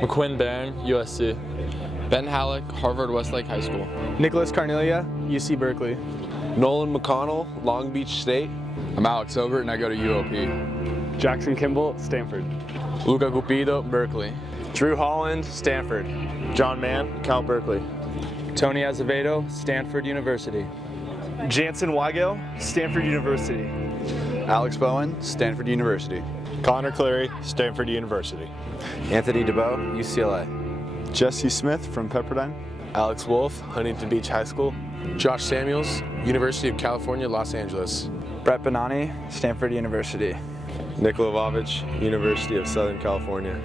McQuinn Barron, USC. Ben Halleck, Harvard Westlake High School. Nicholas Carnelia, UC Berkeley. Nolan McConnell, Long Beach State. I'm Alex Obert and I go to UOP. Jackson Kimball, Stanford. Luca Cupido, Berkeley. Drew Holland, Stanford. John Mann, Cal Berkeley. Tony Azevedo, Stanford University. Jansen Weigel, Stanford University. Alex Bowen, Stanford University. Connor Cleary, Stanford University. Anthony DeBow, UCLA. Jesse Smith from Pepperdine. Alex Wolf, Huntington Beach High School. Josh Samuels, University of California, Los Angeles. Brett Bonani, Stanford University. Nick Lovovich, University of Southern California.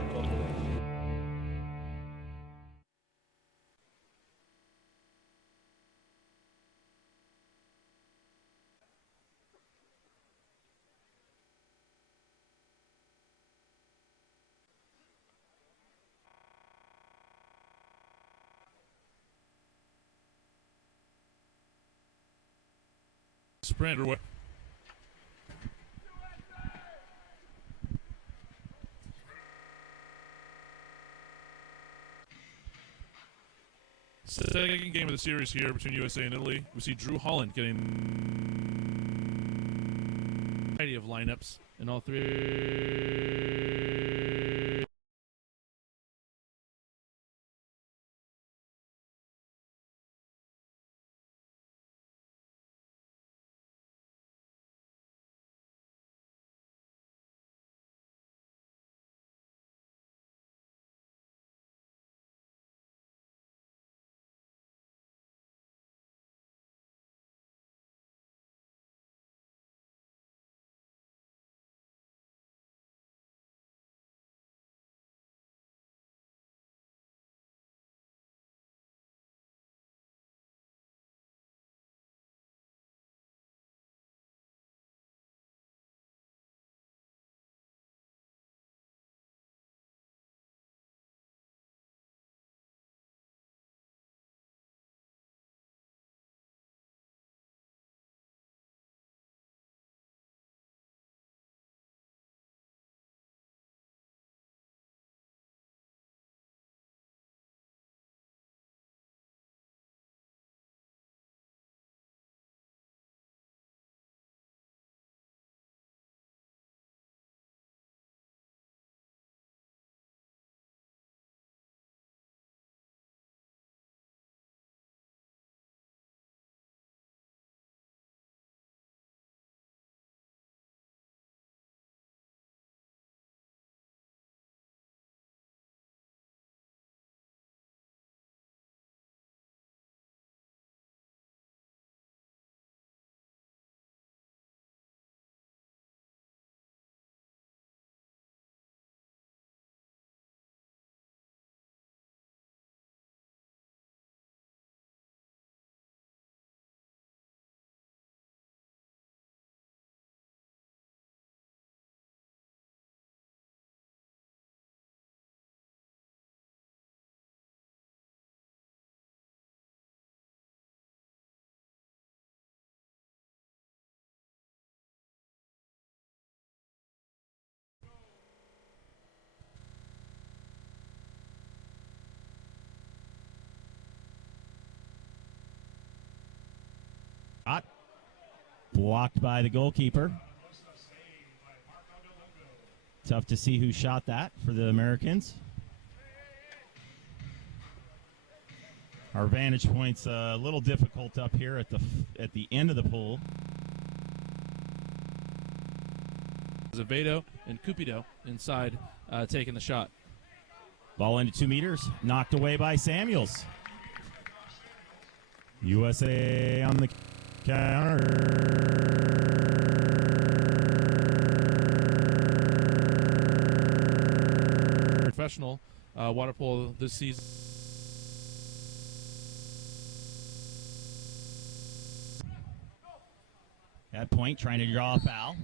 Sprint or what? Second game of the series here between USA and Italy. We see Drew Holland getting a variety of lineups in all three. Blocked by the goalkeeper. Tough to see who shot that for the Americans. Our vantage point's a little difficult up here at the end of the pool. Azevedo and Cupido inside taking the shot. Ball into 2 meters, knocked away by Samuels. USA on the counter. Professional water polo this season. At point, trying to draw a foul.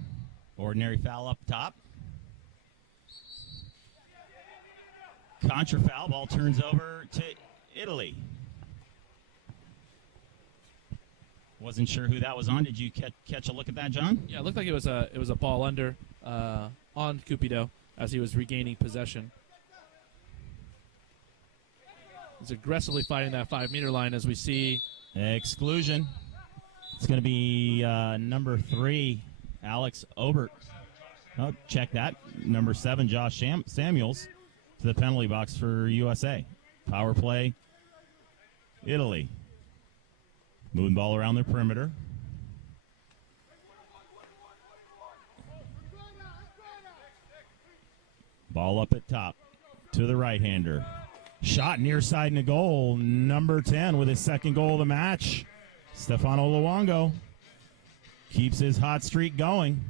Ordinary foul up top. Contra foul. Ball turns over to Italy. Wasn't sure who that was on. Did you catch a look at that, John? Yeah, it looked like it was a ball under on Cupido as he was regaining possession. He's aggressively fighting that 5-meter line as we see. Exclusion. It's going to be number 3, Alex Obert. Oh, check that. Number 7, Josh Samuels to the penalty box for USA. Power play, Italy. Moving ball around their perimeter. Ball up at top to the right-hander. Shot near side and a goal. Number 10 with his second goal of the match. Stefano Luongo keeps his hot streak going.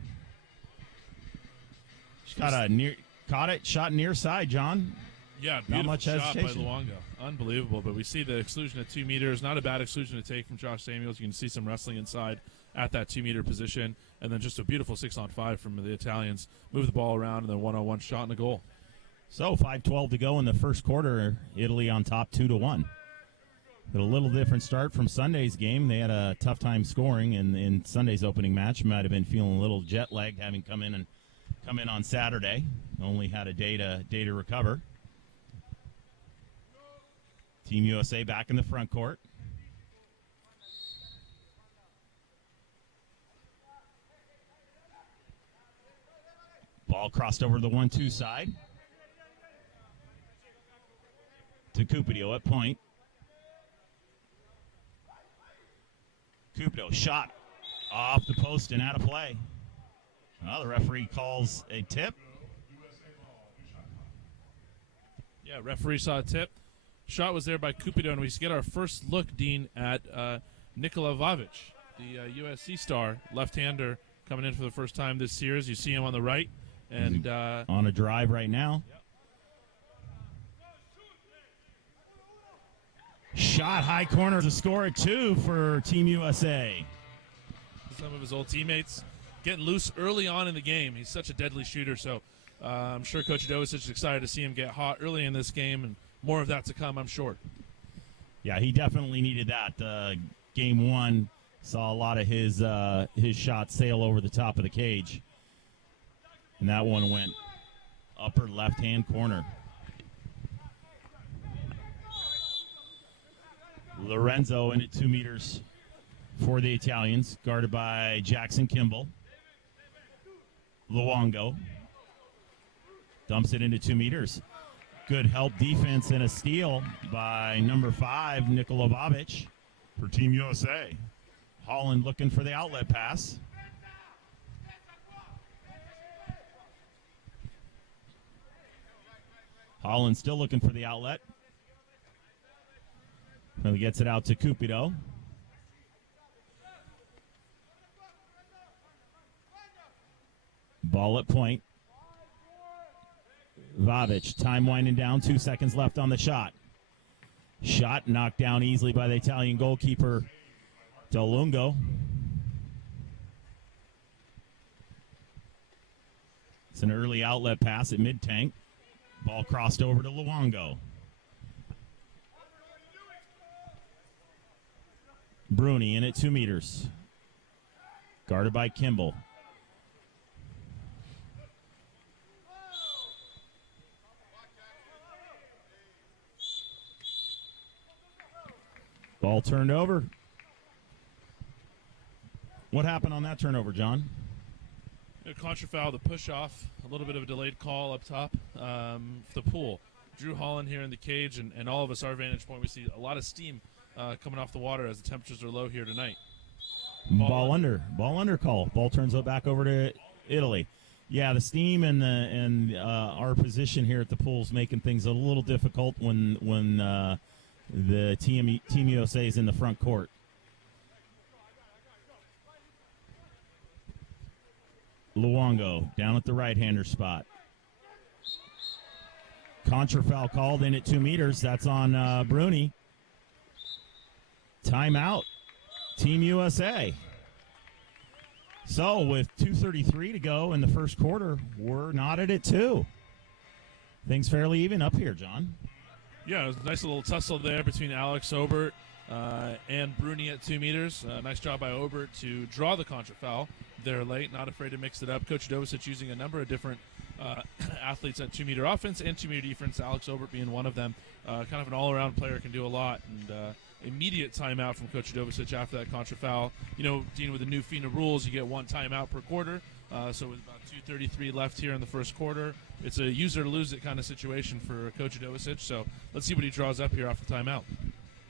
Caught it, shot near side, John. Yeah, not beautiful much shot hesitation. by Luongo. Unbelievable, but we see the exclusion at 2 meters. Not a bad exclusion to take from Josh Samuels. You can see some wrestling inside at that 2-meter position, and then just a beautiful 6-on-5 from the Italians. Move the ball around, and then 1-on-1 shot and a goal. So 5:12 to go in the first quarter. Italy on top 2-1. But a little different start from Sunday's game. They had a tough time scoring in Sunday's opening match. Might have been feeling a little jet lagged, having come in on Saturday. Only had a day to recover. Team USA back in the front court. Ball crossed over the 1-2 side. To Cupido at point. Cupido shot off the post and out of play. Well, the referee calls a tip. Yeah, referee saw a tip. Shot was there by Cupido, and we get our first look, Dean, at Nikola Vavic, the USC star, left-hander, coming in for the first time this series. You see him on the right. And on a drive right now. Yep. Shot high corner to score at 2 for Team USA. Some of his old teammates getting loose early on in the game. He's such a deadly shooter, so I'm sure Coach Adovicic is excited to see him get hot early in this game, and more of that to come, I'm sure. Yeah, he definitely needed that. Game 1 saw a lot of his shots sail over the top of the cage. And that one went upper left-hand corner. Lorenzo in at 2 meters for the Italians, guarded by Jackson Kimball. Luongo dumps it into 2 meters. Good help defense and a steal by number 5, Nikola Vavic for Team USA. Holland looking for the outlet pass. Holland still looking for the outlet. Finally gets it out to Cupido. Ball at point. Vavic, time winding down, 2 seconds left on the shot. Shot knocked down easily by the Italian goalkeeper, Del Lungo. It's an early outlet pass at mid-tank. Ball crossed over to Luongo. Bruni in at 2 meters. Guarded by Kimball. Ball turned over. What happened on that turnover, John? A contrafoul, the push-off, a little bit of a delayed call up top. The pool. Drew Holland here in the cage, and all of us, our vantage point, we see a lot of steam coming off the water as the temperatures are low here tonight. Ball under call. Ball turns it back over to Italy. Yeah, the steam and our position here at the pool is making things a little difficult when the Team USA is in the front court. Luongo down at the right-hander spot. Contrafoul called in at 2 meters. That's on Bruni. Timeout. Team USA. So with 2:33 to go in the first quarter, we're knotted at 2. Things fairly even up here, John. Yeah, it was a nice little tussle there between Alex Obert and Bruni at 2 meters. Nice job by Obert to draw the contrafoul there late, not afraid to mix it up. Coach Adovicic using a number of different athletes at 2-meter offense and 2-meter defense, Alex Obert being one of them. Kind of an all-around player, can do a lot. And immediate timeout from Coach Jovicic after that contra foul. You know, Dean, with the new FINA rules, you get one timeout per quarter. So with about 2:33 left here in the first quarter, it's a use-it-or-lose-it kind of situation for Coach Jovicic. So let's see what he draws up here off the timeout.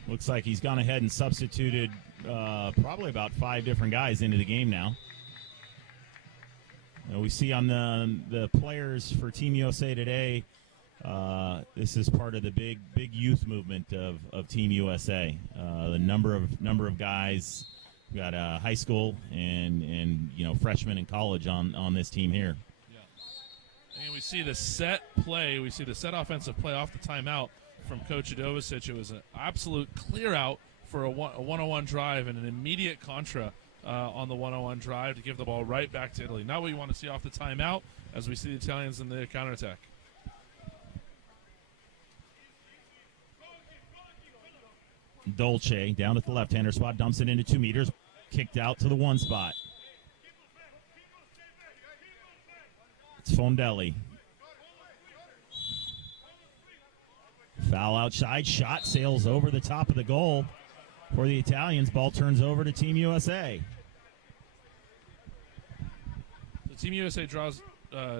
Looks like he's gone ahead and substituted probably about 5 different guys into the game now. We see on the players for Team USA today, this is part of the big youth movement of Team USA. The number of guys, we got high school and freshmen in college on this team here. Yeah. And we see the set play. We see the set offensive play off the timeout from Coach Jovicic. It was an absolute clear out for a one-on-one drive and an immediate contra on the one-on-one drive to give the ball right back to Italy. Not what you want to see off the timeout as we see the Italians in the counterattack. Dolce down at the left-hander spot, dumps it into 2 meters, kicked out to the 1 spot. It's Fondelli. Foul outside, shot sails over the top of the goal for the Italians. Ball turns over to Team USA. The Team USA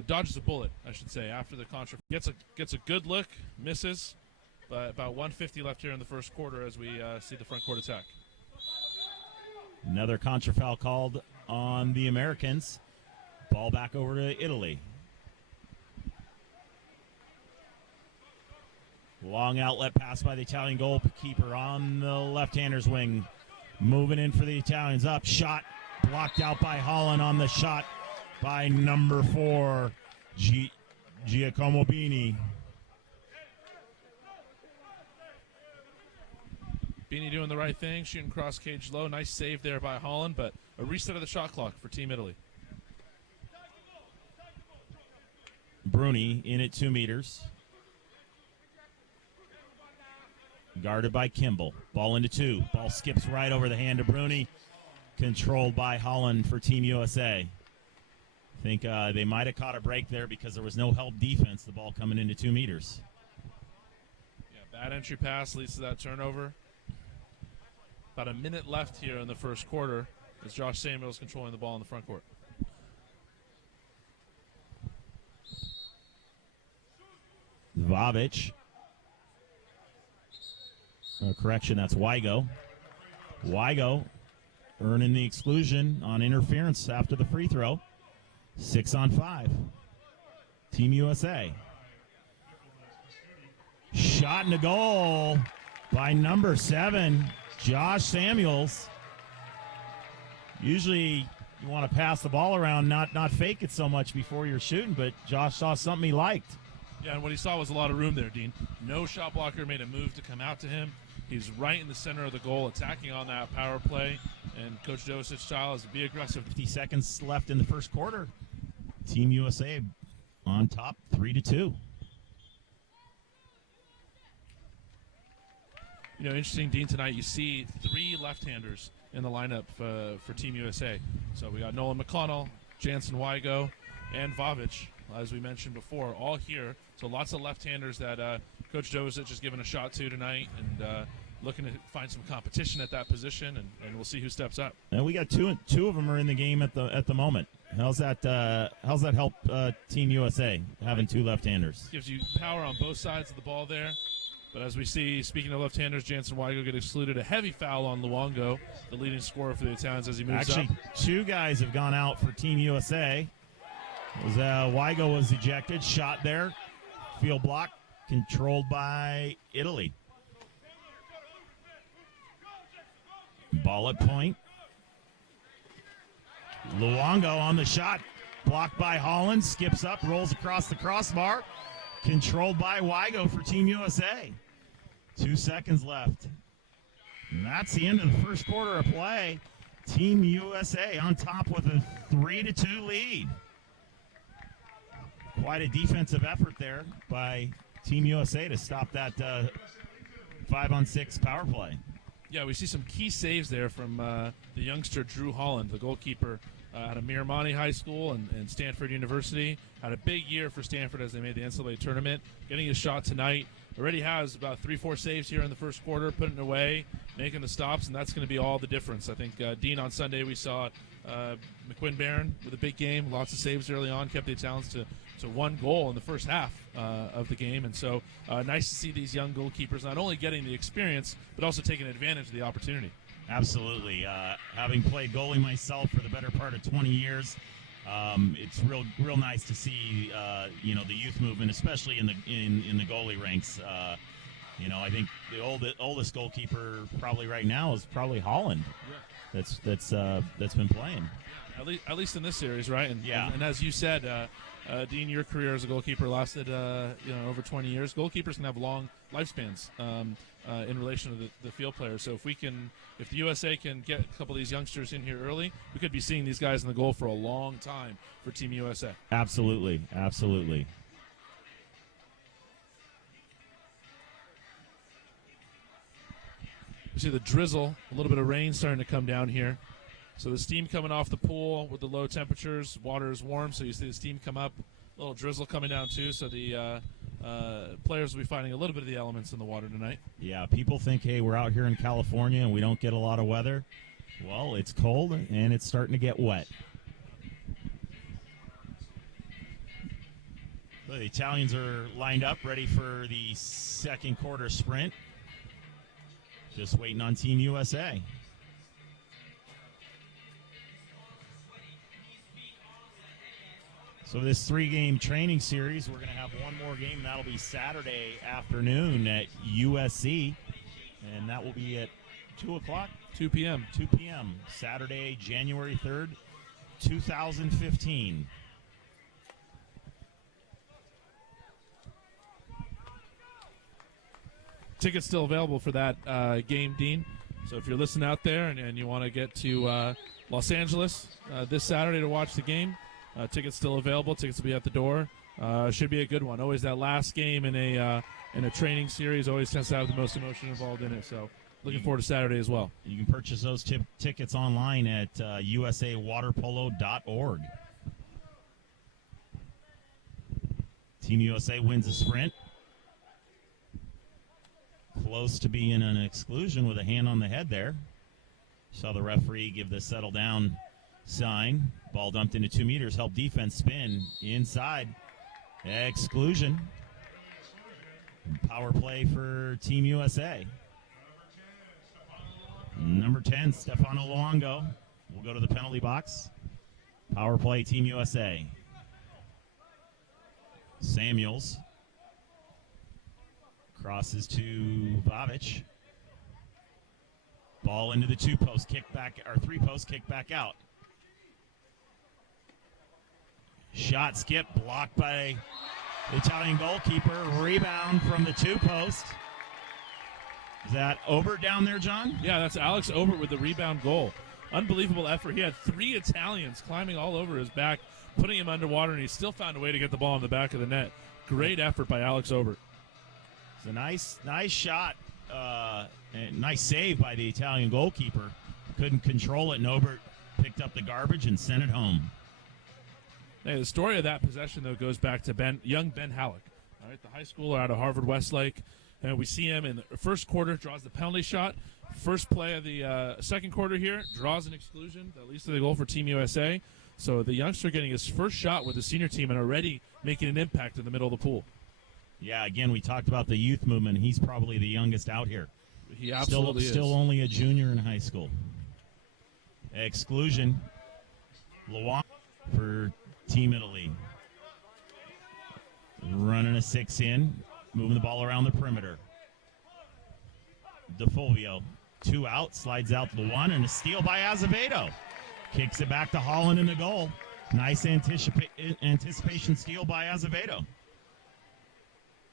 dodges a bullet, I should say, after the contra. Gets a good look, misses, but about 1:50 left here in the first quarter as we see the front court attack. Another contra foul called on the Americans. Ball back over to Italy. Long outlet pass by the Italian goalkeeper on the left-hander's wing. Moving in for the Italians. Up, shot blocked out by Holland on the shot by number 4, Giacomo Bini. Bini doing the right thing, shooting cross cage low. Nice save there by Holland, but a reset of the shot clock for Team Italy. Bruni in at 2 meters. Guarded by Kimball. Ball into 2. Ball skips right over the hand of Bruni. Controlled by Holland for Team USA. I think they might have caught a break there because there was no help defense. The ball coming into 2 meters. Yeah, bad entry pass leads to that turnover. About a minute left here in the first quarter as Josh Samuels controlling the ball in the front court. Vavic. Correction, that's Wygo. Wygo earning the exclusion on interference after the free throw. 6 on 5. Team USA. Shot in the goal by number 7, Josh Samuels. Usually you want to pass the ball around, not fake it so much before you're shooting, but Josh saw something he liked. Yeah, and what he saw was a lot of room there, Dean. No shot blocker made a move to come out to him. He's right in the center of the goal, attacking on that power play. And Coach Jovicic's style is to be aggressive. 50 seconds left in the first quarter. Team USA on top, 3-2. You know, interesting, Dean, tonight you see 3 left-handers in the lineup for Team USA. So we got Nolan McConnell, Jansen Wygo, and Vavic, as we mentioned before, all here. So lots of left-handers that Coach Jovicic has given a shot to tonight, and looking to find some competition at that position, and we'll see who steps up. And we got two of them are in the game at the moment. How's that help Team USA having 2 left-handers? Gives you power on both sides of the ball there. But as we see, speaking of left-handers, Jansen Wygo get excluded. A heavy foul on Luongo, the leading scorer for the Italians as he moves up. Actually, 2 guys have gone out for Team USA. Wygo was ejected, shot there, field block, controlled by Italy. Ball at point. Luongo on the shot, blocked by Holland, skips up, rolls across the crossbar, controlled by Wygo for Team USA. 2 seconds left. And that's the end of the first quarter of play. Team USA on top with a 3-2 lead. Quite a defensive effort there by Team USA to stop that 5-on-6 power play. Yeah, we see some key saves there from the youngster Drew Holland, the goalkeeper out of Miramani High School and Stanford University. Had a big year for Stanford as they made the NCAA tournament. Getting a shot tonight. Already has about 3-4 saves here in the first quarter, putting it away, making the stops, and that's going to be all the difference. I think, Dean, on Sunday we saw McQuinn Barron with a big game, lots of saves early on, kept the Italians to one goal in the first half of the game. And so nice to see these young goalkeepers not only getting the experience, but also taking advantage of the opportunity. Absolutely. Having played goalie myself for the better part of 20 years, it's real nice to see the youth movement, especially in the goalie ranks. I think the oldest goalkeeper probably right now is probably Holland. Yeah. That's been playing. At least in this series, right? And, yeah. And as you said, Dean, your career as a goalkeeper lasted over 20 years. Goalkeepers can have long lifespans in relation to the field players. So if the USA can get a couple of these youngsters in here early, we could be seeing these guys in the goal for a long time for Team USA. Absolutely. We see the drizzle, a little bit of rain starting to come down here. So the steam coming off the pool with the low temperatures, water is warm, so you see the steam come up, a little drizzle coming down too, so the players will be finding a little bit of the elements in the water tonight. Yeah, people think, hey, we're out here in California and we don't get a lot of weather. Well, it's cold and it's starting to get wet. So the Italians are lined up, ready for the second quarter sprint. Just waiting on Team USA. So this 3-game training series, we're going to have one more game, and that'll be Saturday afternoon at USC, and that will be at 2 o'clock? 2 p.m. 2 p.m., Saturday, January 3rd, 2015. Tickets still available for that game, Dean. So if you're listening out there and you want to get to Los Angeles this Saturday to watch the game, tickets still available. Tickets will be at the door. Should be a good one. Always that last game in a training series always tends to have the most emotion involved in it. So looking forward to Saturday as well. You can purchase those tickets online at usawaterpolo.org. Team USA wins the sprint. Close to being an exclusion with a hand on the head there. Saw the referee give the settle down sign. Ball dumped into 2 meters. Help defense spin inside. Exclusion. Power play for Team USA. Number 10, Stefano Luongo will go to the penalty box. Power play, Team USA. Samuels crosses to Vavic. Ball into the 2-post, kick back, or 3-post, kick back out. Shot skip, blocked by the Italian goalkeeper. Rebound from the 2-post. Is that Obert down there, John? Yeah, that's Alex Obert with the rebound goal. Unbelievable effort. He had 3 Italians climbing all over his back, putting him underwater, and he still found a way to get the ball in the back of the net. Great effort by Alex Obert. It's a nice shot, and nice save by the Italian goalkeeper. Couldn't control it, and Obert picked up the garbage and sent it home. Hey, the story of that possession, though, goes back to young Ben Halleck, all right, the high schooler out of Harvard Westlake. And we see him in the first quarter, draws the penalty shot. First play of the second quarter here, draws an exclusion that leads to the goal for Team USA. So the youngster getting his first shot with the senior team and already making an impact in the middle of the pool. Yeah, again, we talked about the youth movement. He's probably the youngest out here. He absolutely is. Still only a junior in high school. Exclusion. Luan for Team Italy. Running a 6 in. Moving the ball around the perimeter. DeFulvio, 2 out, slides out to the 1, and a steal by Azevedo. Kicks it back to Holland in the goal. Nice anticipation steal by Azevedo.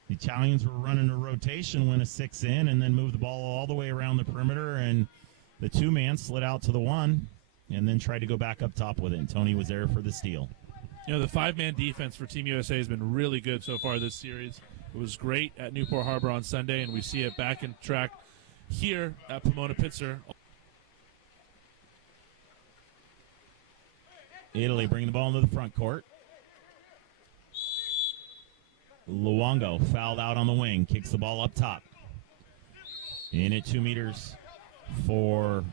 The Italians were running a rotation, win a 6 in, and then moved the ball all the way around the perimeter, and the 2-man slid out to the 1, and then tried to go back up top with it. And Tony was there for the steal. You know, the 5-man defense for Team USA has been really good so far this series. It was great at Newport Harbor on Sunday, and we see it back in track here at Pomona Pitzer. Italy bringing the ball into the front court. Luongo fouled out on the wing, kicks the ball up top. In at 2 meters for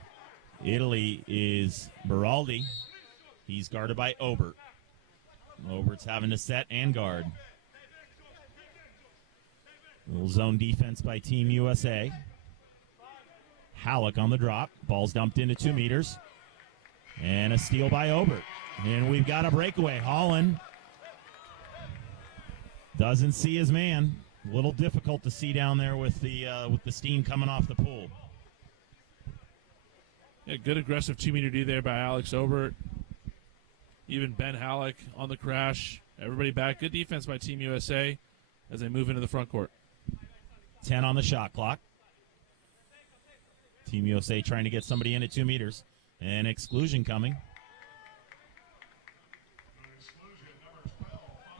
Italy is Beraldi. He's guarded by Obert. Obert's having to set and guard. Little zone defense by Team USA. Halleck on the drop. Ball's dumped into 2 meters. And a steal by Obert. And we've got a breakaway. Holland doesn't see his man. A little difficult to see down there with the steam coming off the pool. Yeah, good aggressive 2-meter D there by Alex Obert. Even Ben Halleck on the crash. Everybody back. Good defense by Team USA as they move into the front court. 10 on the shot clock. Team USA trying to get somebody in at 2 meters. And exclusion coming.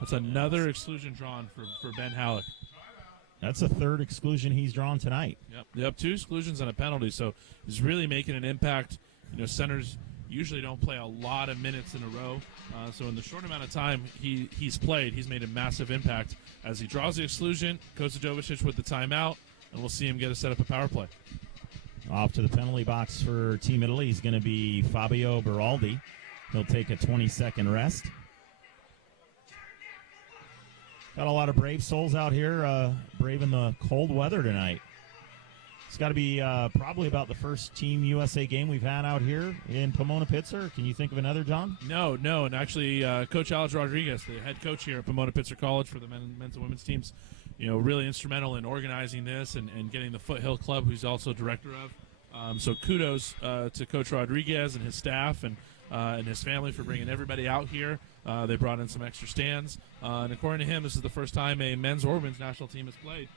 That's another exclusion drawn for Ben Halleck. That's the third exclusion he's drawn tonight. Yep, 2 exclusions and a penalty, so he's really making an impact. You know, centers usually don't play a lot of minutes in a row, so in the short amount of time he's played, he's made a massive impact. As he draws the exclusion, Kostajovicic with the timeout, and we'll see him get a set up a power play. Off to the penalty box for Team Italy is going to be Fabio Beraldi. He'll take a 20-second rest. Got a lot of brave souls out here braving the cold weather tonight. It's got to be probably about the first Team USA game we've had out here in Pomona, Pitzer. Can you think of another, John? No, and actually Coach Alex Rodriguez, the head coach here at Pomona Pitzer College for the men's and women's teams, you know, really instrumental in organizing this and getting the Foothill Club, who's also director of. So kudos to Coach Rodriguez and his staff and his family for bringing everybody out here. They brought in some extra stands. And according to him, this is the first time a men's or women's national team has played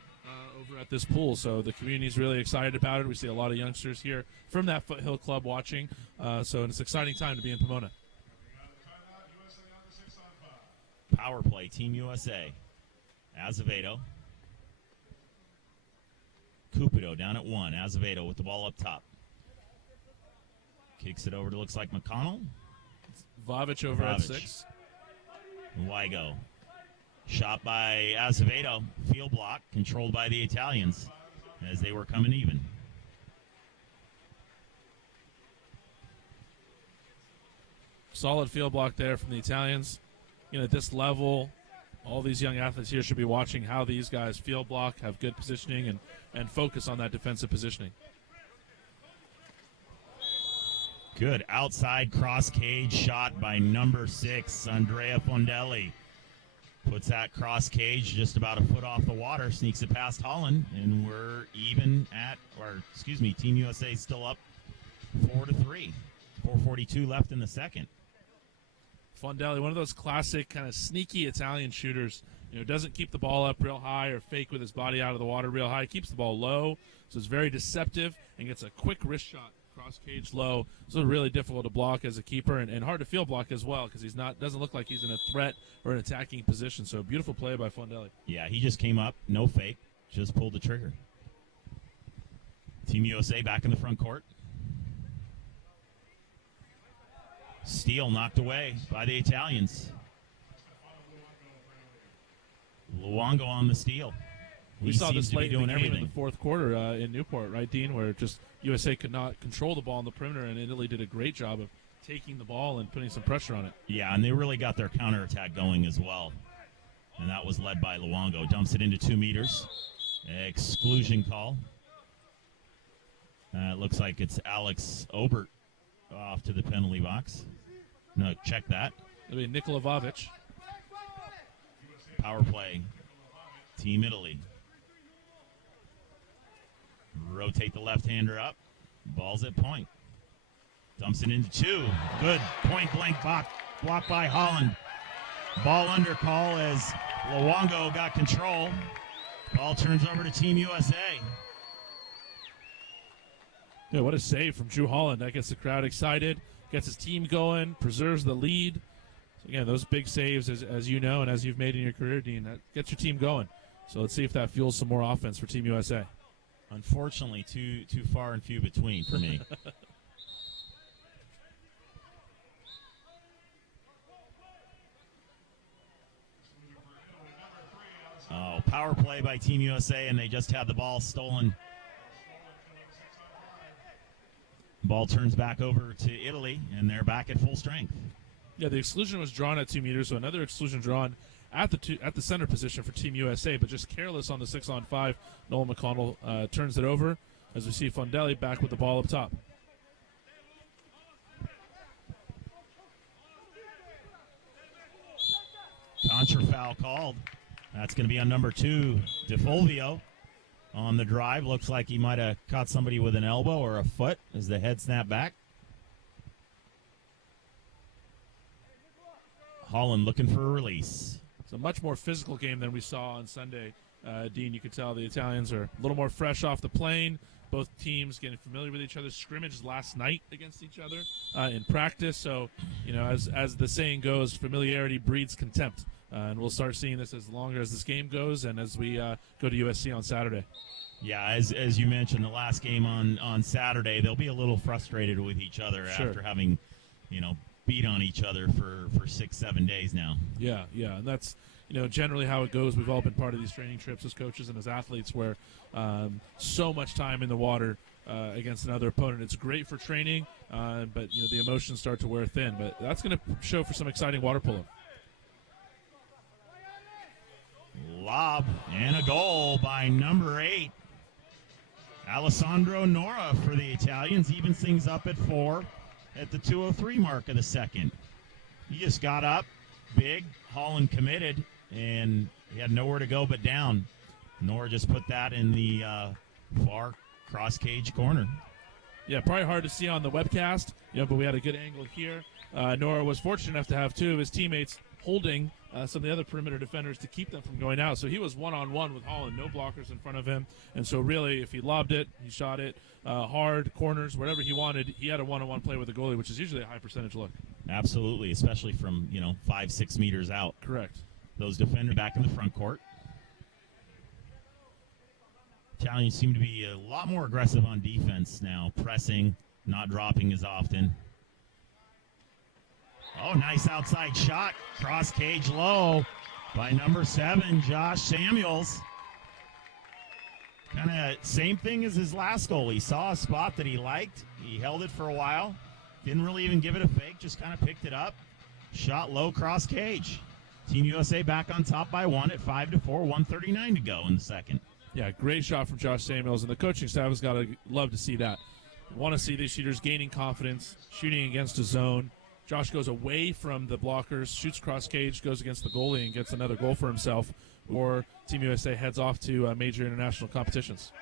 over at this pool. So the community's really excited about it. We see a lot of youngsters here from that Foothill Club watching. So it's an exciting time to be in Pomona. Power play, Team USA. Azevedo. Cupido down at 1. Azevedo with the ball up top. Kicks it over to, looks like McConnell. Vavic over at 6. Wygo. Shot by Azevedo. Field block controlled by the Italians as they were coming even. Solid field block there from the Italians. You know, at this level, all these young athletes here should be watching how these guys field block, have good positioning, and focus on that defensive positioning. Good outside cross cage shot by number 6, Andrea Fondelli. Puts that cross cage just about a foot off the water, sneaks it past Holland, and we're even at, Team USA still up 4-3. 4:42 left in the second. Fondelli, one of those classic kind of sneaky Italian shooters. You know, doesn't keep the ball up real high or fake with his body out of the water real high. Keeps the ball low, so it's very deceptive and gets a quick wrist shot. Cross cage low, so really difficult to block as a keeper and hard to field block as well because doesn't look like he's in a threat or an attacking position. So beautiful play by Fondelli. Yeah, he just came up, no fake, just pulled the trigger. Team USA back in the front court. Steal knocked away by the Italians. Luongo on the steal. We saw this late in the game in the fourth quarter in Newport, right, Dean, where just USA could not control the ball in the perimeter, and Italy did a great job of taking the ball and putting some pressure on it. Yeah, and they really got their counterattack going as well. And that was led by Luongo. Dumps it into 2 meters. Exclusion call. It looks like it's Alex Obert off to the penalty box. No, check that. It'll be Nikola Vavic. Power play. Team Italy. Rotate the left-hander up. Ball's at point. Dumps it into 2. Good point-blank block by Holland. Ball under call as Luongo got control. Ball turns over to Team USA. Yeah, what a save from Drew Holland. That gets the crowd excited, gets his team going, preserves the lead. So again, those big saves, as you know and as you've made in your career, Dean, that gets your team going. So let's see if that fuels some more offense for Team USA. Unfortunately, too far and few between for me. So power play by Team USA, and they just had the ball stolen. Ball turns back over to Italy, and they're back at full strength. Yeah, the exclusion was drawn at 2 meters, so another exclusion drawn at the center position for Team USA, but just careless on the 6-on-5. Nolan McConnell turns it over as we see Fondelli back with the ball up top. Contra foul called. That's going to be on number 2, DeFulvio. On the drive, looks like he might have caught somebody with an elbow or a foot as the head snapped back. Holland looking for a release. It's a much more physical game than we saw on Sunday. Dean, you could tell the Italians are a little more fresh off the plane. Both teams getting familiar with each other. Scrimmaged last night against each other in practice. So, as the saying goes, familiarity breeds contempt. And we'll start seeing this as longer as this game goes and as we go to USC on Saturday. Yeah, as you mentioned, the last game on Saturday, they'll be a little frustrated with each other after having, beat on each other for 6-7 days now. Yeah, and that's generally how it goes. We've all been part of these training trips as coaches and as athletes where so much time in the water against another opponent. It's great for training, but the emotions start to wear thin. But that's going to show for some exciting water polo. Lob and a goal by number 8. Alessandro Nora for the Italians. Evens things up at 4 at the 2:03 mark of the second. He just got up big. Holland committed, and he had nowhere to go but down. Nora just put that in the far cross cage corner. Yeah, probably hard to see on the webcast, but we had a good angle here. Nora was fortunate enough to have 2 of his teammates holding some of the other perimeter defenders to keep them from going out. So he was one-on-one with Holland, no blockers in front of him. And so really, if he lobbed it, he shot it, hard, corners, wherever he wanted, he had a one-on-one play with the goalie, which is usually a high percentage look. Absolutely, especially from, 5-6 meters out. Correct. Those defenders back in the front court. Italians seem to be a lot more aggressive on defense now, pressing, not dropping as often. Oh, nice outside shot. Cross cage low by number 7, Josh Samuels. Kind of same thing as his last goal. He saw a spot that he liked. He held it for a while. Didn't really even give it a fake, just kind of picked it up. Shot low, cross cage. Team USA back on top by 1 at 5-4, 1:39 to go in the second. Yeah, great shot from Josh Samuels, and the coaching staff has got to love to see that. Want to see these shooters gaining confidence, shooting against a zone. Josh goes away from the blockers, shoots cross cage, goes against the goalie, and gets another goal for himself. Or Team USA heads off to major international competitions.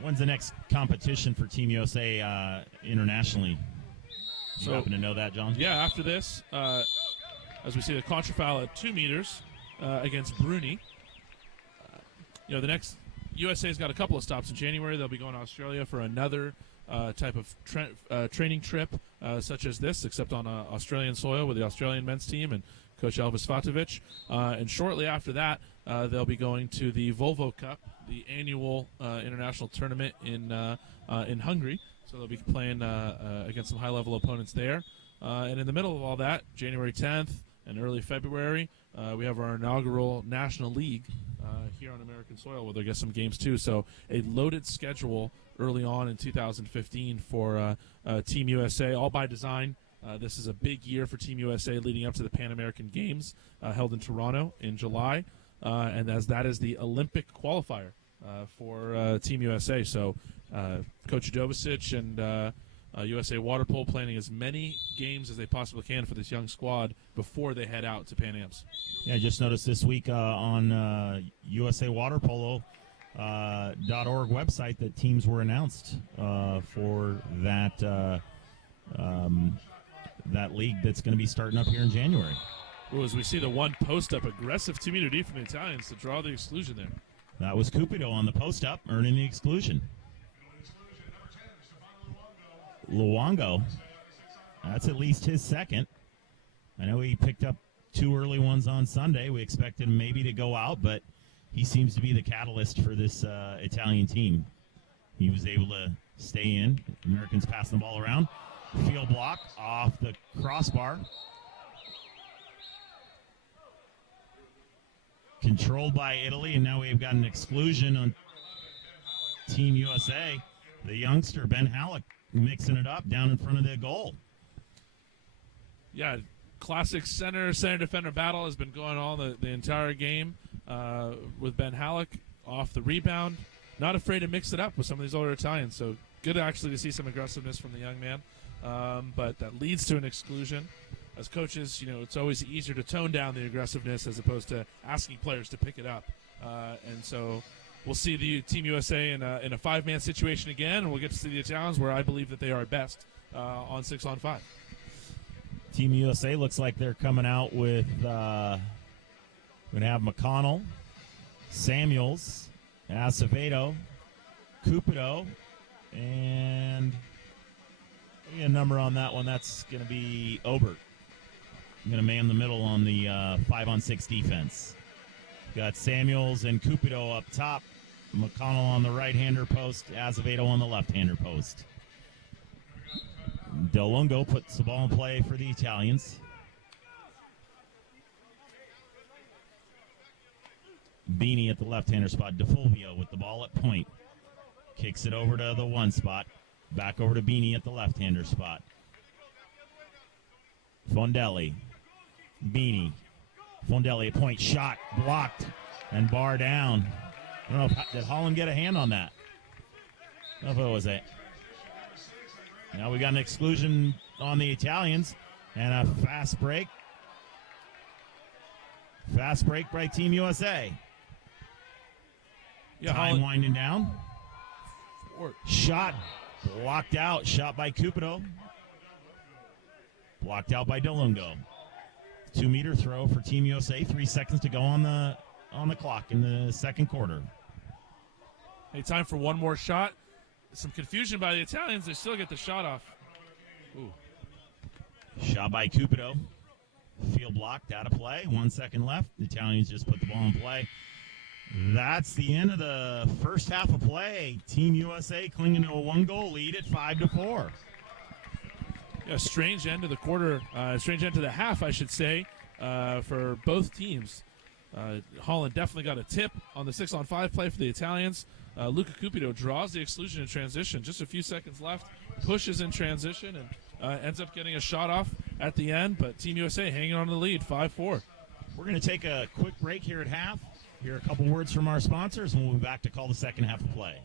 When's the next competition for Team USA internationally? You happen to know that, John? Yeah, after this, as we see the contra foul at 2 meters against Bruni. The next USA's got a couple of stops in January. They'll be going to Australia for another type of training trip such as this, except on Australian soil with the Australian men's team and Coach Elvis Fatovic. And shortly after that, they'll be going to the Volvo Cup, the annual international tournament in Hungary. So they'll be playing against some high-level opponents there. And in the middle of all that, January 10th and early February, we have our inaugural National League here on American soil, where they'll get some games too. So a loaded schedule early on in 2015 for Team USA, all by design. This is a big year for Team USA leading up to the Pan American Games held in Toronto in July, and as that is the Olympic qualifier for Team USA. So Coach Jovicic and USA Water Polo planning as many games as they possibly can for this young squad before they head out to Pan Ams. Yeah, I just noticed this week on USA Water Polo .org website that teams were announced for that that league that's going to be starting up here in January. Ooh, as we see the one post-up, aggressive 2-meter D from the Italians to draw the exclusion there. That was Cupido on the post-up, earning the exclusion. Luongo, that's at least his second. I know he picked up 2 early ones on Sunday. We expected him maybe to go out, but he seems to be the catalyst for this Italian team. He was able to stay in. Americans passing the ball around. Field block off the crossbar. controlled by Italy, and now we've got an exclusion on Team USA. The youngster, Ben Halleck, mixing it up down in front of the goal. Yeah, classic center-defender battle has been going on the entire game with Ben Halleck off the rebound. Not afraid to mix it up with some of these older Italians. So good actually to see some aggressiveness from the young man. But that leads to an exclusion. As coaches, it's always easier to tone down the aggressiveness as opposed to asking players to pick it up. And so we'll see the Team USA in a five-man situation again, and we'll get to see the Italians where I believe that they are best on 6-on-5. Team USA looks like they're coming out with going to have McConnell, Samuels, Acevedo, Cupido, and a number on that one. That's going to be Obert. I'm going to man the middle on the 5-on-6 defense. Got Samuels and Cupido up top, McConnell on the right-hander post, Acevedo on the left-hander post. Del Lungo puts the ball in play for the Italians. Beanie at the left-hander spot. DeFulvio with the ball at point. Kicks it over to the one spot. Back over to Beanie at the left-hander spot. Fondelli. Beanie. Fondelli at point. Shot blocked and bar down. I don't know did Holland get a hand on that? I don't know if it was a... Now we got an exclusion on the Italians and a fast break. Fast break by Team USA. Yeah, Time Holland winding down. Shot blocked out. Shot by Cupido. Blocked out by DeLungo. 2-meter throw for Team USA. 3 seconds to go on the clock in the second quarter. Hey, time for one more shot. Some confusion by the Italians. They still get the shot off. Ooh. Shot by Cupido. Field blocked, out of play. 1 second left. The Italians just put the ball in play. That's the end of the first half of play. Team USA clinging to a 1-goal lead at 5-4. Yeah, strange end of the quarter. Strange end to the half, I should say, for both teams. Holland definitely got a tip on the 6-on-5 play for the Italians. Luca Cupido draws the exclusion in transition. Just a few seconds left. Pushes in transition and ends up getting a shot off at the end. But Team USA hanging on to the lead, 5-4. We're going to take a quick break here at half. Hear a couple words from our sponsors, and we'll be back to call the second half of play.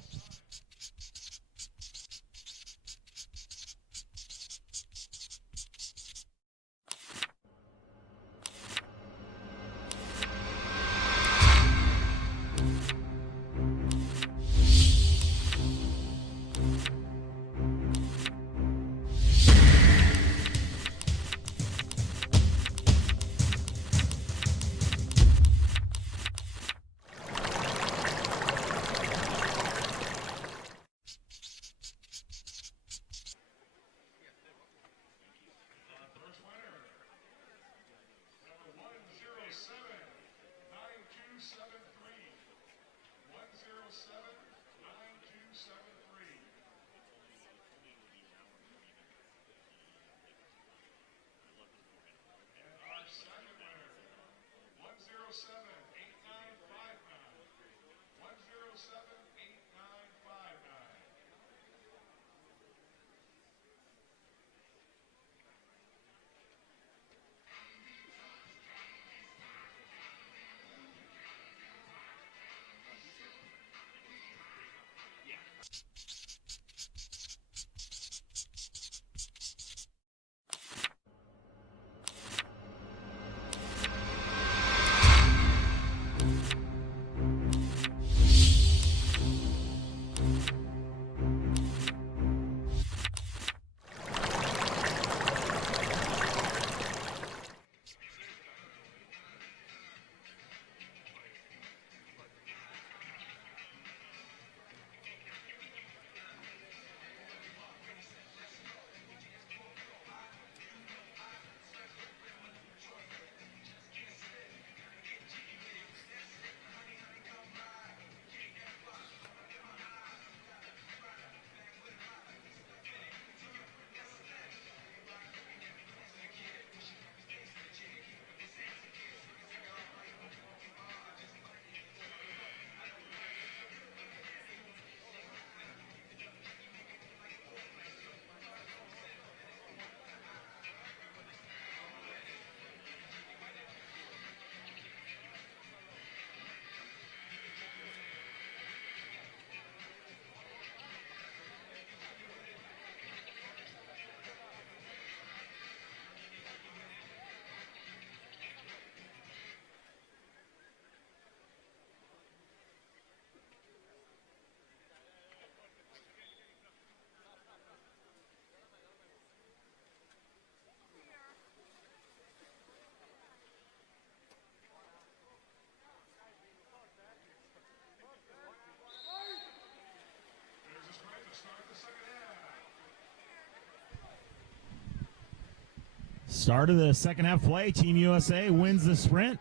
Start of the second half play. Team USA wins the sprint.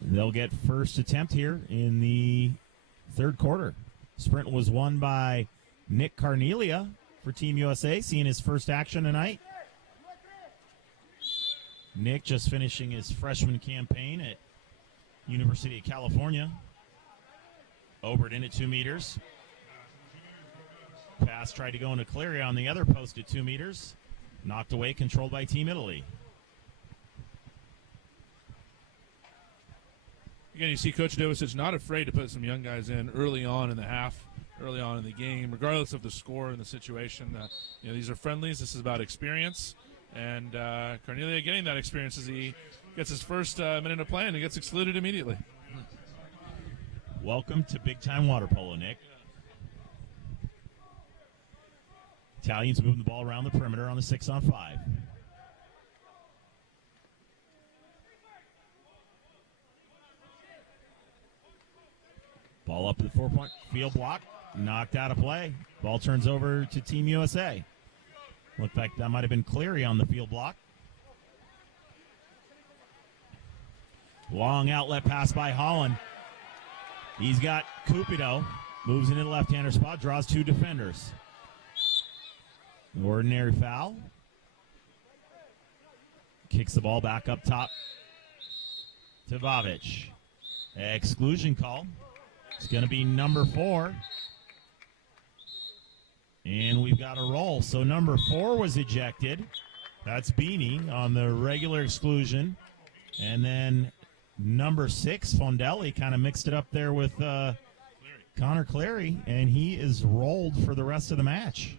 They'll get first attempt here in the third quarter. Sprint was won by Nick Carnelia for Team USA, seeing his first action tonight. Nick just finishing his freshman campaign at University of California. Obert in at 2 meters. Pass tried to go into Cleary on the other post at 2 meters. Knocked away, controlled by Team Italy. Again, you see Coach Dovicic not afraid to put some young guys in early on in the half, early on in the game, regardless of the score and the situation. These are friendlies. This is about experience. And Carnelia getting that experience as he gets his first minute of play and he gets excluded immediately. Welcome to big-time water polo, Nick. Italians moving the ball around the perimeter on the 6-on-5. Ball up to the 4-point field block. Knocked out of play. Ball turns over to Team USA. Looked like that might have been Cleary on the field block. Long outlet pass by Holland. He's got Cupido. Moves into the left-hander spot. Draws 2 defenders. Ordinary foul. Kicks the ball back up top to Vavic. Exclusion call. It's going to be number 4. And we've got a roll. So number 4 was ejected. That's Beanie on the regular exclusion. And then number 6, Fondelli, kind of mixed it up there with Connor Cleary, and he is rolled for the rest of the match.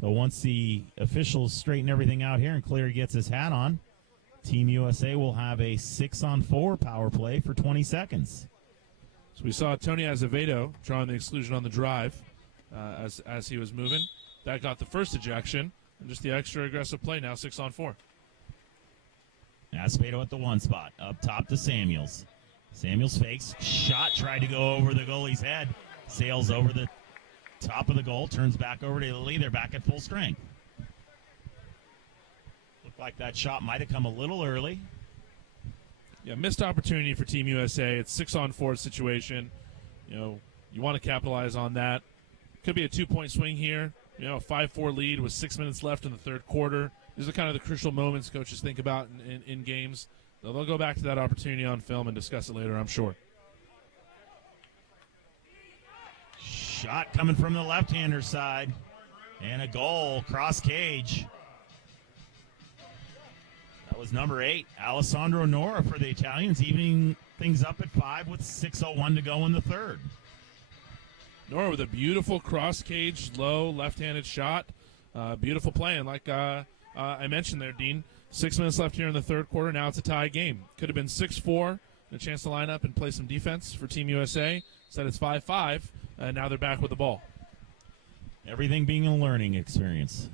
So once the officials straighten everything out here and Cleary gets his hat on, Team USA will have a 6-on-4 power play for 20 seconds. So we saw Tony Azevedo drawing the exclusion on the drive as he was moving. That got the first ejection, and just the extra aggressive play now 6-on-4. Azevedo at the 1 spot, up top to Samuels. Samuels fakes, shot, tried to go over the goalie's head, sails over the top of the goal, turns back over to Italy. They're back at full strength. Looked like that shot might have come a little early. Yeah, missed opportunity for Team USA. It's 6-on-4 situation. You want to capitalize on that. Could be a 2-point swing here. A 5-4 lead with 6 minutes left in the third quarter. These are kind of the crucial moments coaches think about in games. They'll go back to that opportunity on film and discuss it later, I'm sure. Shot coming from the left-hander side. And a goal, cross cage. That was number 8, Alessandro Nora for the Italians, evening things up at 5 with 6:01 to go in the third. Nora with a beautiful cross cage, low left-handed shot. Beautiful play. And like I mentioned there, Dean, 6 minutes left here in the third quarter. Now it's a tie game. Could have been 6-4, and a chance to line up and play some defense for Team USA. Instead it's 5-5, and now they're back with the ball. Everything being a learning experience.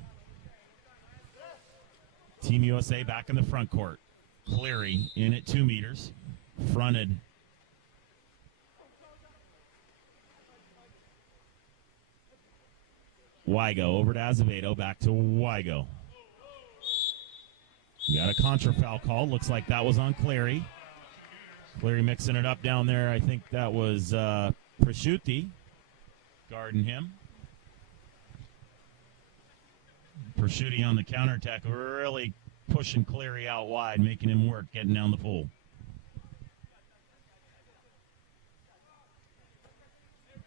Team USA back in the front court. Cleary in at 2 meters. Fronted. Wygo over to Azevedo. Back to Wygo. We got a contra foul call. Looks like that was on Cleary. Cleary mixing it up down there. I think that was Prosciutti guarding him. Prosciutti on the counterattack, really pushing Cleary out wide, making him work, getting down the pool.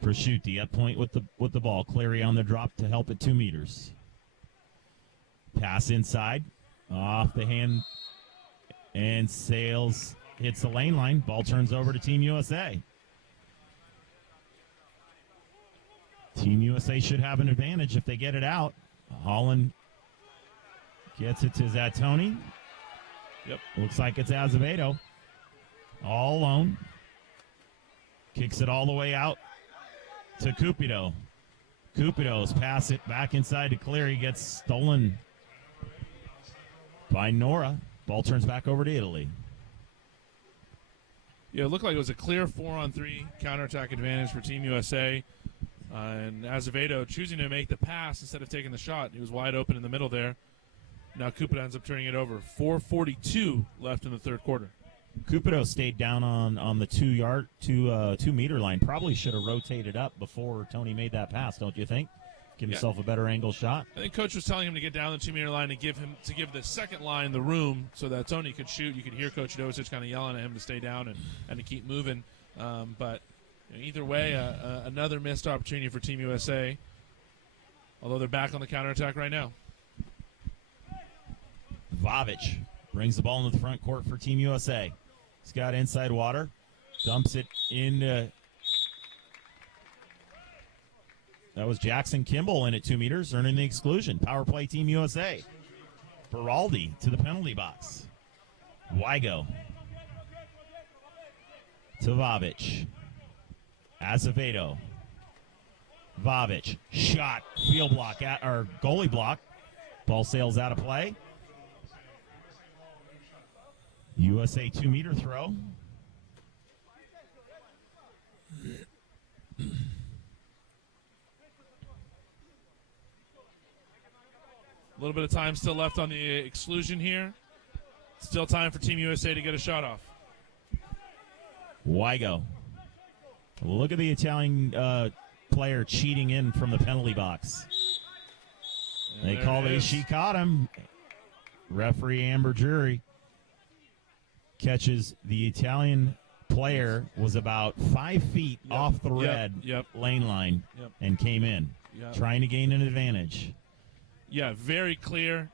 Prosciutti at point with the ball. Cleary on the drop to help at 2 meters. Pass inside, off the hand, and sails, hits the lane line. Ball turns over to Team USA. Team USA should have an advantage if they get it out. Holland gets it to Zattoni. Yep. Looks like it's Azevedo. All alone. Kicks it all the way out to Cupido. Cupido's pass it back inside to Cleary. Gets stolen by Nora. Ball turns back over to Italy. Yeah, it looked like it was a clear 4-on-3 counterattack advantage for Team USA. And Azevedo choosing to make the pass instead of taking the shot. He was wide open in the middle there. Now Cupido ends up turning it over. 4:42 left in the third quarter. Cupido stayed down on the 2 meter line. Probably should have rotated up before Tony made that pass, don't you think? Give himself a better angle shot. I think Coach was telling him to get down the 2 meter line and give the second line the room so that Tony could shoot. You could hear Coach Dosich kind of yelling at him to stay down and to keep moving. But either way, another missed opportunity for Team USA. Although they're back on the counterattack right now. Vavic brings the ball into the front court for Team USA. He's got inside water. Dumps it into... That was Jackson Kimball in at 2 meters, earning the exclusion. Power play Team USA. Beraldi to the penalty box. Wygo. To Vavic. Azevedo. Vavic. Shot. Field block, or goalie block. Ball sails out of play. USA 2 meter throw. A little bit of time still left on the exclusion here. Still time for Team USA to get a shot off. Wygo. Look at the Italian player cheating in from the penalty box. They called it. She caught him. Referee Amber Jury catches the Italian player was about 5 feet off the red lane line and came in, trying to gain an advantage. Yeah, very clear.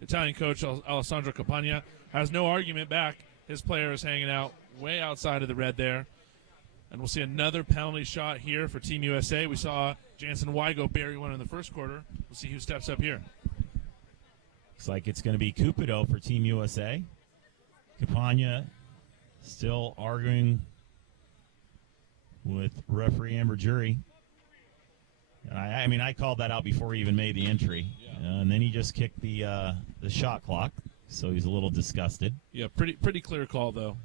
Italian coach Alessandro Campagna has no argument back. His player is hanging out way outside of the red there. And we'll see another penalty shot here for Team USA. We saw Jansen Wygo bury one in the first quarter. We'll see who steps up here. Looks like it's going to be Cupido for Team USA. Campagna still arguing with referee Amber Jury. I mean, I called that out before he even made the entry. And then he just kicked the shot clock, so he's a little disgusted. Yeah, pretty clear call, though.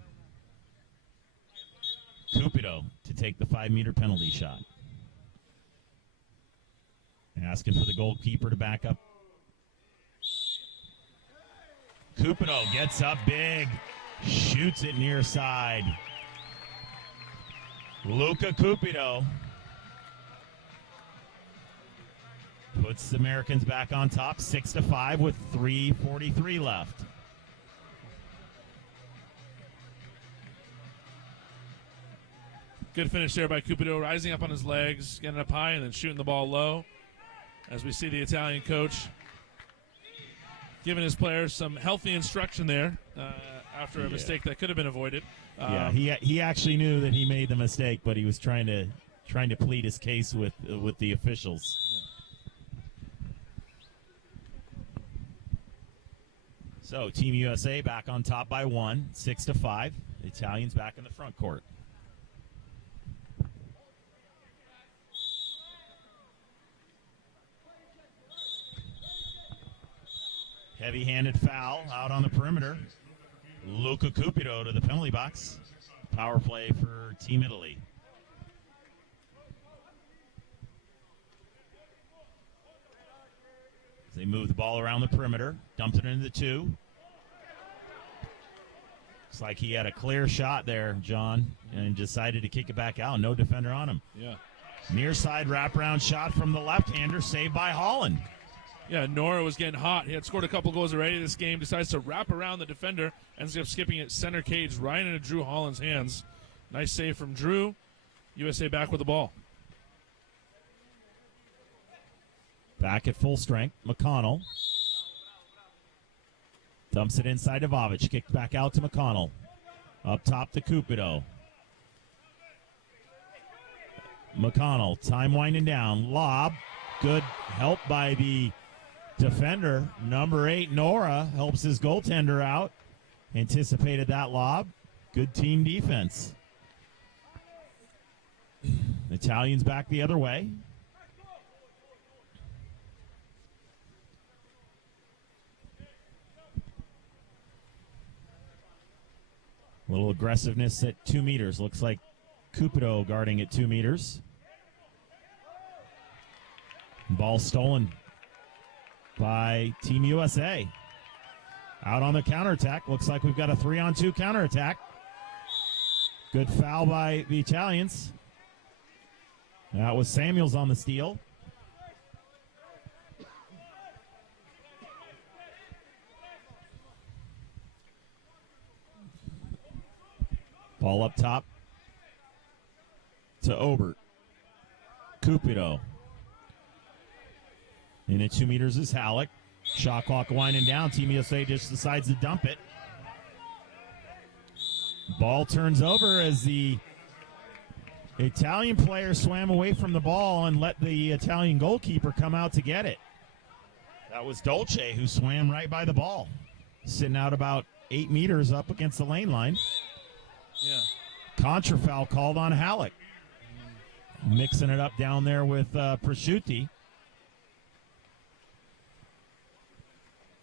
Cupido to take the 5 meter penalty shot. Asking for the goalkeeper to back up. Cupido gets up big, shoots it near side. Luca Cupido puts the Americans back on top, 6-5 with 3:43 left. Good finish there by Cupido, rising up on his legs, getting up high, and then shooting the ball low. As we see the Italian coach giving his players some healthy instruction there after a mistake that could have been avoided. He actually knew that he made the mistake, but he was trying to plead his case with the officials. So Team USA back on top by 1, 6-5. The Italians back in the front court. Heavy-handed foul out on the perimeter. Luca Cupido to the penalty box. Power play for Team Italy. As they move the ball around the perimeter, dumped it into the 2. Looks like he had a clear shot there, John, and decided to kick it back out. No defender on him. Yeah. Near side wraparound shot from the left-hander, saved by Holland. Yeah, Nora was getting hot. He had scored a couple goals already this game. Decides to wrap around the defender. Ends up skipping it center cage right into Drew Holland's hands. Nice save from Drew. USA back with the ball. Back at full strength. McConnell. Dumps it inside to Vavic. Kicked back out to McConnell. Up top to Cupido. McConnell. Time winding down. Lob. Good help by the defender. Number 8, Nora, helps his goaltender out. Anticipated that lob. Good team defense. Italians back the other way. A little aggressiveness at 2 meters. Looks like Cupido guarding at 2 meters. Ball stolen by Team USA. Out on the counterattack. Looks like we've got a 3-on-2 counterattack. Good foul by the Italians. That was Samuels on the steal. Ball up top to Obert. Cupido. In at 2 meters is Halleck. Shot clock winding down. Team USA just decides to dump it. Ball turns over as the Italian player swam away from the ball and let the Italian goalkeeper come out to get it. That was Dolce who swam right by the ball. Sitting out about 8 meters up against the lane line. Yeah. Contra foul called on Halleck. Mixing it up down there with Prosciutti.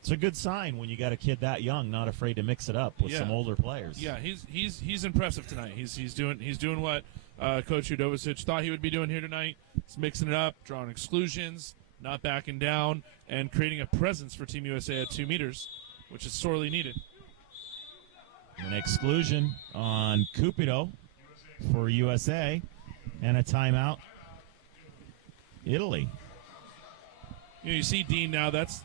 It's a good sign when you got a kid that young, not afraid to mix it up with some older players. Yeah, he's impressive tonight. He's doing what Coach Udovicic thought he would be doing here tonight. He's mixing it up, drawing exclusions, not backing down, and creating a presence for Team USA at 2 meters, which is sorely needed. An exclusion on Cupido for USA, and a timeout. Italy. You see, Dean, now that's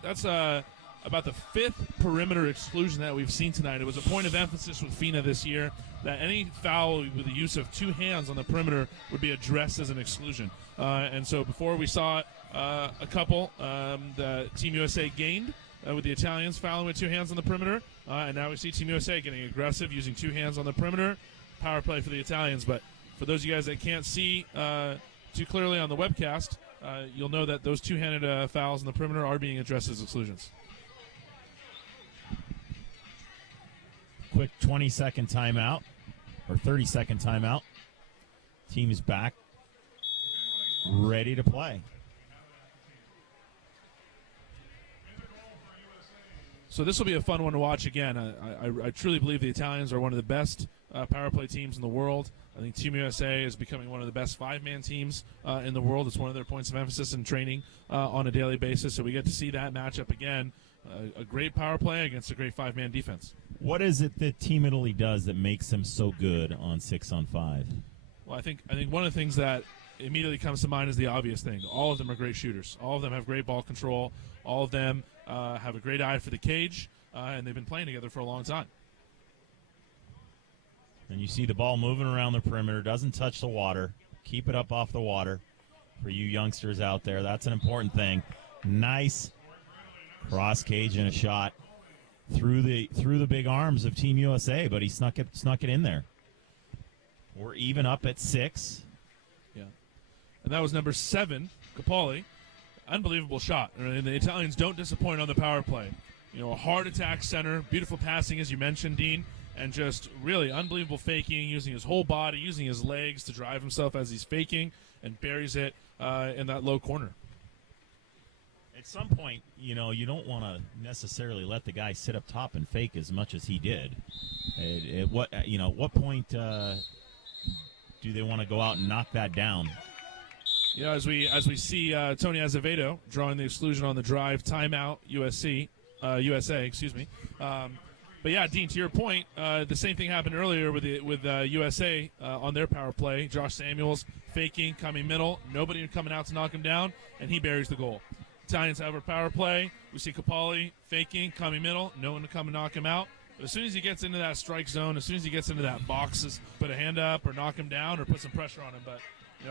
about the 5th perimeter exclusion that we've seen tonight. It was a point of emphasis with FINA this year that any foul with the use of 2 hands on the perimeter would be addressed as an exclusion. And so before we saw a couple the Team USA gained with the Italians fouling with 2 hands on the perimeter, and now we see Team USA getting aggressive using 2 hands on the perimeter. Power play for the Italians, but for those of you guys that can't see too clearly on the webcast, you'll know that those 2-handed fouls on the perimeter are being addressed as exclusions. Quick 20-second timeout, or 30-second timeout. Team is back, ready to play. So this will be a fun one to watch again. I truly believe the Italians are one of the best power play teams in the world. I think Team USA is becoming one of the best 5-man teams in the world. It's one of their points of emphasis in training on a daily basis. So we get to see that matchup again. A great power play against a great 5-man defense. What is it that Team Italy does that makes them so good on 6-on-5? Well, I think one of the things that immediately comes to mind is the obvious thing. All of them are great shooters. All of them have great ball control. All of them have a great eye for the cage, and they've been playing together for a long time. And you see the ball moving around the perimeter, doesn't touch the water. Keep it up off the water for you youngsters out there. That's an important thing. Nice cross cage and a shot through the big arms of Team USA, but he snuck it in there. We're even up at 6. Yeah, and that was number 7, Capalli. Unbelievable shot. And the Italians don't disappoint on the power play. You know, a hard attack center, beautiful passing as you mentioned, Dean, and just really unbelievable faking, using his whole body, using his legs to drive himself as he's faking, and buries it in that low corner. At some point, you don't want to necessarily let the guy sit up top and fake as much as he did. At what point do they want to go out and knock that down? You know, as we see Tony Azevedo drawing the exclusion on the drive, timeout, USA. But yeah, Dean, to your point, the same thing happened earlier with USA on their power play. Josh Samuels faking, coming middle, nobody coming out to knock him down, and he buries the goal. Italians have our power play. We see Capalli faking, coming middle, no one to come and knock him out. But as soon as he gets into that strike zone, as soon as he gets into that box, put a hand up or knock him down or put some pressure on him. But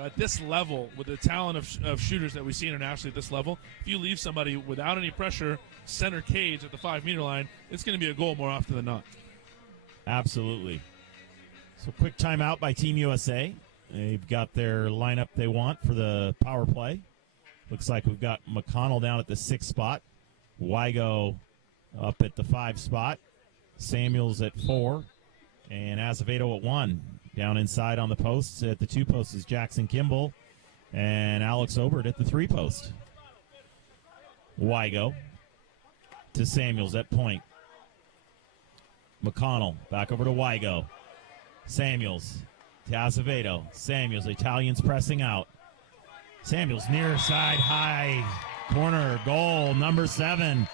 at this level, with the talent of shooters that we see internationally at this level, if you leave somebody without any pressure, center cage at the 5-meter line, it's going to be a goal more often than not. Absolutely. So quick timeout by Team USA. They've got their lineup they want for the power play. Looks like we've got McConnell down at the 6 spot. Wygo up at the 5 spot. Samuels at 4. And Azevedo at 1. Down inside on the posts. At the 2 posts is Jackson Kimball. And Alex Obert at the 3 post. Wygo to Samuels at point. McConnell back over to Wygo. Samuels to Azevedo. Samuels, Italians pressing out. Samuels near side high corner goal, number 7.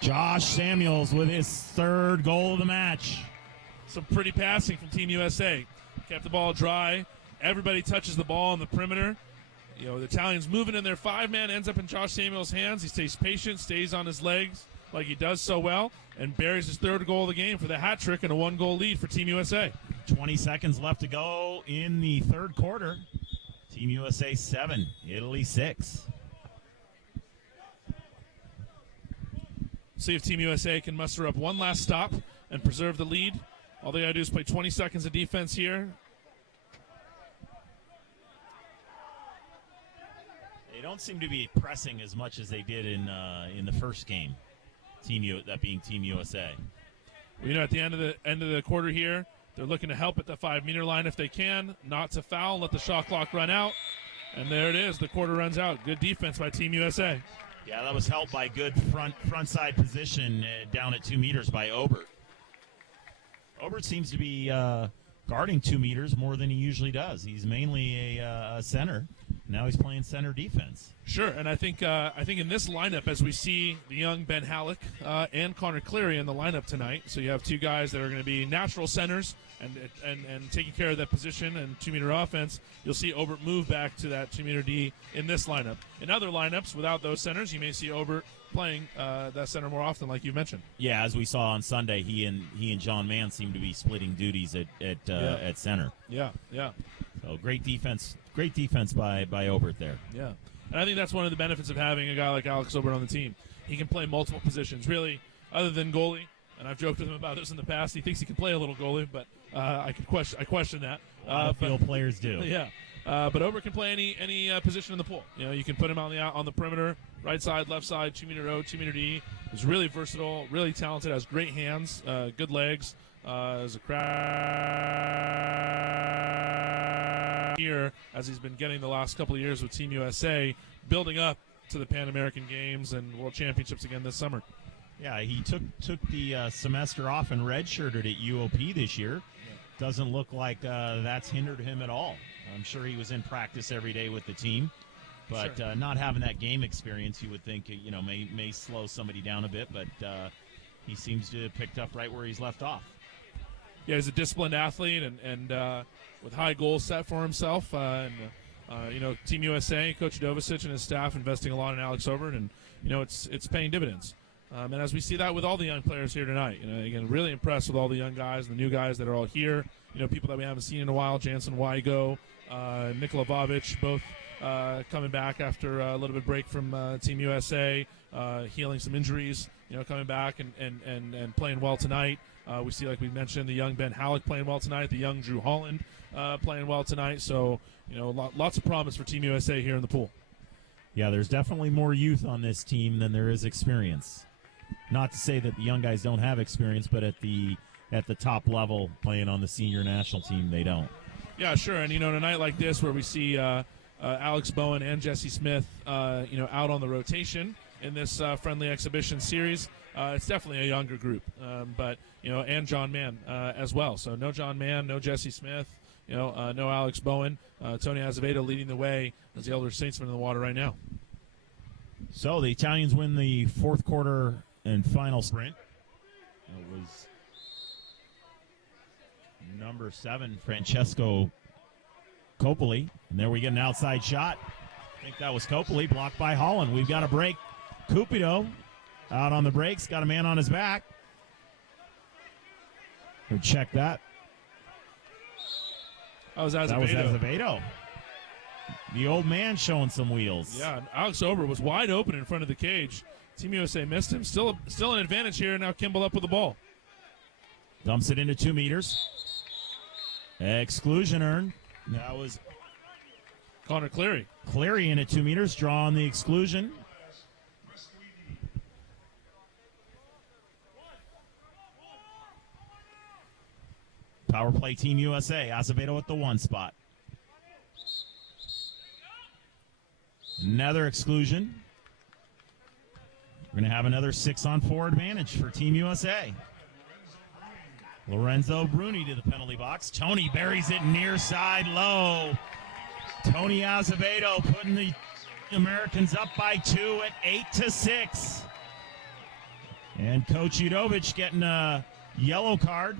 Josh Samuels with his 3rd goal of the match. Some pretty passing from Team USA. Kept the ball dry. Everybody touches the ball on the perimeter. You know, the Italians moving in their 5-man, ends up in Josh Samuels' hands. He stays patient, stays on his legs like he does so well, and buries his 3rd goal of the game for the hat trick and a 1-goal lead for Team USA. 20 seconds left to go in the 3rd quarter. Team USA 7, Italy 6. See if Team USA can muster up one last stop and preserve the lead. All they got to do is play 20 seconds of defense here. They don't seem to be pressing as much as they did in the first game. That being Team USA. Well, you know, at the end of the quarter here, they're looking to help at the 5-meter line if they can, not to foul, let the shot clock run out, and there it is. The quarter runs out. Good defense by Team USA. Yeah, that was helped by good front side position down at 2 meters by Obert. Obert seems to be guarding 2 meters more than he usually does. He's mainly a center. Now he's playing center defense. Sure, and I think in this lineup, as we see the young Ben Halleck and Connor Cleary in the lineup tonight, so you have 2 guys that are going to be natural centers and taking care of that position and 2-meter offense. You'll see Obert move back to that 2-meter D in this lineup. In other lineups, without those centers, you may see Obert playing that center more often, like you mentioned. Yeah, as we saw on Sunday, he and John Mann seem to be splitting duties at center. Yeah. So great defense by Obert there. Yeah, and I think that's one of the benefits of having a guy like Alex Obert on the team. He can play multiple positions, really, other than goalie. And I've joked with him about this in the past. He thinks he can play a little goalie, but I question that. Field players do. Yeah, but Obert can play any position in the pool. You know, you can put him on the perimeter, right side, left side, 2-meter O, 2-meter D. He's really versatile, really talented, has great hands, good legs. Is a crack here as he's been getting the last couple of years with Team USA, building up to the Pan American Games and World Championships again this summer. Yeah, he took the semester off and redshirted at UOP this year. Doesn't look like that's hindered him at all. I'm sure he was in practice every day with the team, but Sure. Not having that game experience, you would think may slow somebody down a bit. But he seems to have picked up right where he's left off. Yeah, he's a disciplined athlete and with high goals set for himself. Team USA, Coach Dovicic and his staff investing a lot in Alex Obert, and it's paying dividends. And as we see that with all the young players here tonight, again, really impressed with all the young guys, the new guys that are all here. People that we haven't seen in a while, Jansen Wygo, Nikola Vovic, both coming back after a little bit break from Team USA, healing some injuries, coming back and playing well tonight. We see, like we mentioned, the young Ben Halleck playing well tonight, the young Drew Holland playing well tonight. So, lots of promise for Team USA here in the pool. Yeah, there's definitely more youth on this team than there is experience. Not to say that the young guys don't have experience, but at the top level, playing on the senior national team, they don't. Yeah, sure. And, a night like this where we see Alex Bowen and Jesse Smith, out on the rotation in this friendly exhibition series, it's definitely a younger group. And John Mann as well. So no John Mann, no Jesse Smith, no Alex Bowen. Tony Azevedo leading the way as the elder statesman in the water right now. So the Italians win the 4th quarter and final sprint. It was number 7, Francesco Coppoli. And there we get an outside shot. I think that was Coppoli, blocked by Holland. We've got a break. Cupido out on the brakes, got a man on his back. We'll check that. That was Azevedo. That was Azevedo. The old man showing some wheels. Yeah, and Alex Obert was wide open in front of the cage. Team USA missed him. Still an advantage here. Now Kimball up with the ball. Dumps it into 2 meters. Exclusion earned. That was Connor Cleary. Cleary in at 2 meters, drawing the exclusion. Power play Team USA. Azevedo at the 1 spot. Another exclusion. We're going to have another 6-on-4 advantage for Team USA. Lorenzo Bruni to the penalty box. Tony buries it near side low. Tony Azevedo putting the Americans up by 2 at 8-6. And Coach Udovich getting a yellow card.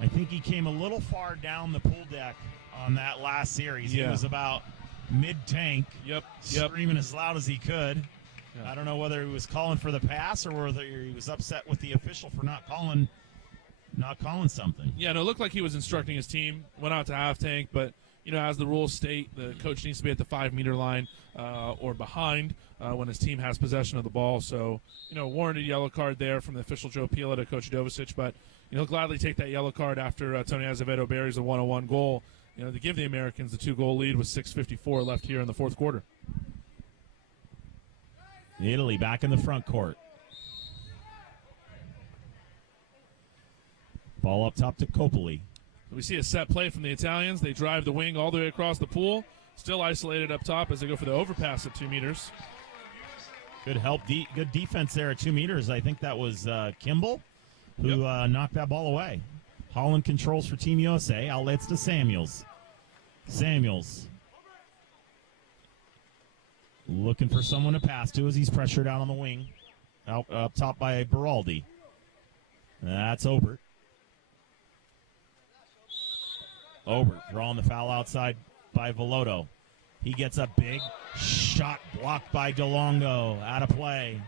I think he came a little far down the pool deck on that last series. Yeah. He was about mid-tank, Yep. screaming as loud as he could. Yeah. I don't know whether he was calling for the pass or whether he was upset with the official for not calling something. Yeah, no, it looked like he was instructing his team. Went out to half tank, but as the rules state, the coach needs to be at the 5-meter line or behind when his team has possession of the ball. So, warranted yellow card there from the official Joe Pila to Coach Udovicic, but he'll gladly take that yellow card after Tony Azevedo buries a 1-on-1 goal. To give the Americans the 2-goal lead with 6:54 left here in the fourth quarter. Italy back in the front court. Ball up top to Coppoli. We see a set play from the Italians. They drive the wing all the way across the pool. Still isolated up top as they go for the overpass at 2 meters. Good help, good defense there at 2 meters. I think that was Kimball who knocked that ball away. Holland controls for Team USA. Outlets to Samuels. Samuels looking for someone to pass to as he's pressured out on the wing. Out up top by Beraldi. That's Obert. Obert drawing the foul outside by Veloto. He gets a big shot blocked by DeLongo. Out of play.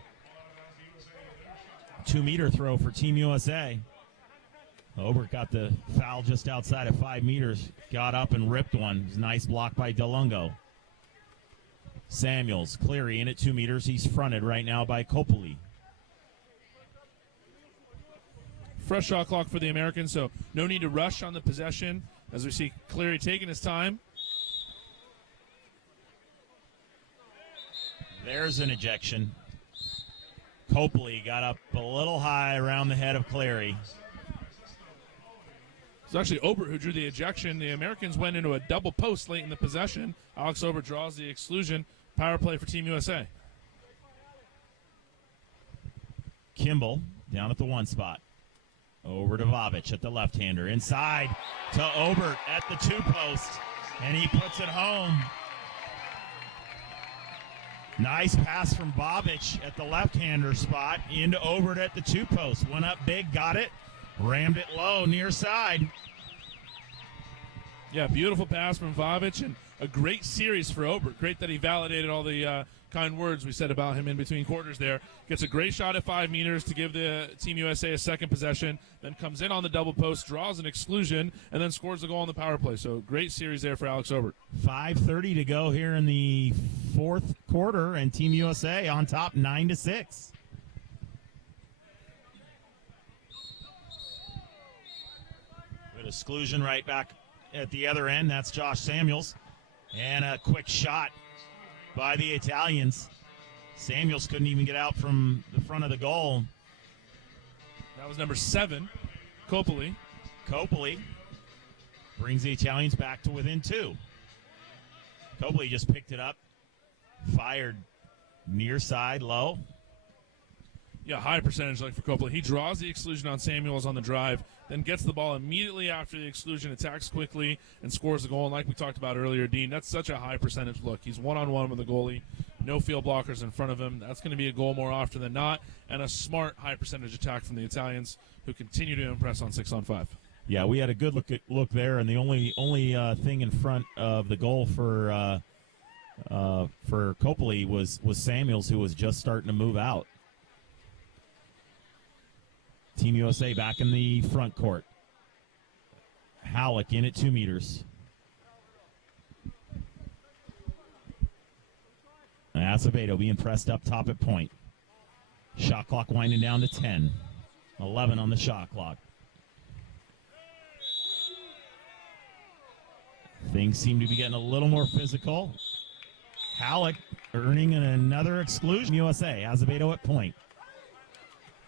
2-meter throw for Team USA. Obert got the foul just outside of 5 meters. Got up and ripped one. It was a nice block by DeLongo. Samuels, Cleary in at 2 meters. He's fronted right now by Coppoli. Fresh shot clock for the Americans, so no need to rush on the possession as we see Cleary taking his time. There's an ejection. Copley got up a little high around the head of Cleary. It's actually Obert who drew the ejection. The Americans went into a double post late in the possession. Alex Obert draws the exclusion. Power play for Team USA. Kimball down at the 1 spot. Over to Vavic at the left-hander. Inside to Obert at the 2 post. And he puts it home. Nice pass from Vavic at the left-hander spot into Obert at the 2 post. Went up big, got it. Rammed it low, near side. Yeah, beautiful pass from Vavic and a great series for Obert. Great that he validated all the kind words we said about him in between quarters there. Gets a great shot at 5 meters to give the Team USA a second possession, then comes in on the double post, draws an exclusion, and then scores the goal on the power play. So great series there for Alex Obert. 5:30 to go here in the 4th quarter, and Team USA on top 9-6. Good exclusion right back at the other end. That's Josh Samuels. And a quick shot by the Italians. Samuels couldn't even get out from the front of the goal. That was number 7, Coppoli. Coppoli brings the Italians back to within 2. Coppoli just picked it up, fired near side, low. Yeah, high percentage like for Coppoli. He draws the exclusion on Samuels on the drive, then gets the ball immediately after the exclusion, attacks quickly, and scores the goal. And like we talked about earlier, Dean, that's such a high percentage look. He's one-on-one with the goalie, no field blockers in front of him. That's going to be a goal more often than not, and a smart high percentage attack from the Italians, who continue to impress on 6-on-5. Yeah, we had a good look there, and the only thing in front of the goal for Coppoli was Samuels, who was just starting to move out. Team USA back in the front court. Halleck in at 2 meters. Acevedo being pressed up top at point. Shot clock winding down to 10. 11 on the shot clock. Things seem to be getting a little more physical. Halleck earning another exclusion. USA, Azevedo at point.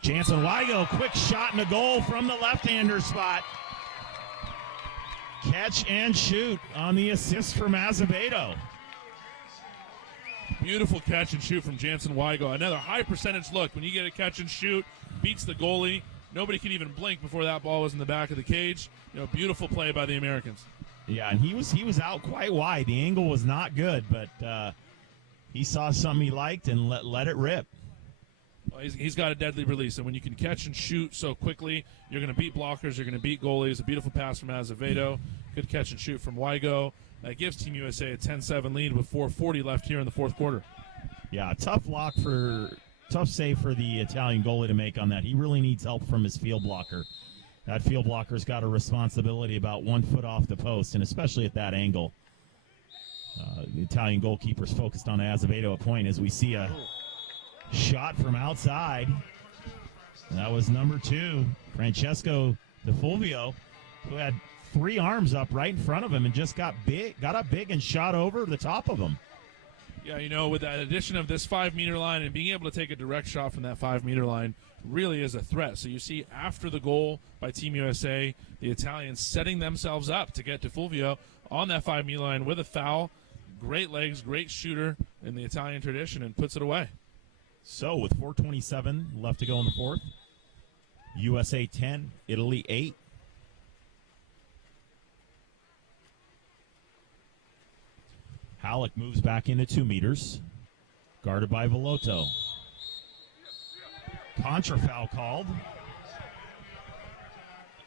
Jansen Weigel, quick shot and a goal from the left-hander spot. Catch and shoot on the assist from Azevedo. Beautiful catch and shoot from Jansen Weigel. Another high percentage look. When you get a catch and shoot, beats the goalie. Nobody could even blink before that ball was in the back of the cage. Beautiful play by the Americans. Yeah, and he was out quite wide. The angle was not good, but he saw something he liked and let it rip. Well, he's got a deadly release, and when you can catch and shoot so quickly, you're going to beat blockers, you're going to beat goalies. A beautiful pass from Azevedo. Good catch and shoot from Wygo. That gives Team USA a 10-7 lead with 4:40 left here in the fourth quarter. Yeah, tough save for the Italian goalie to make on that. He really needs help from his field blocker. That field blocker's got a responsibility about 1 foot off the post, and especially at that angle. The Italian goalkeeper's focused on Azevedo at point as we see a shot from outside. That was number 2, Francesco De Fulvio, who had 3 arms up right in front of him and just got up big and shot over the top of him. Yeah, with that addition of this 5-meter line and being able to take a direct shot from that 5-meter line really is a threat. So you see after the goal by Team USA, the Italians setting themselves up to get to Fulvio on that 5-meter line with a foul. Great legs, great shooter in the Italian tradition, and puts it away. So with 4:27 left to go in the fourth, USA 10, Italy 8. Halleck moves back into 2 meters, guarded by Velotto. Contra foul called.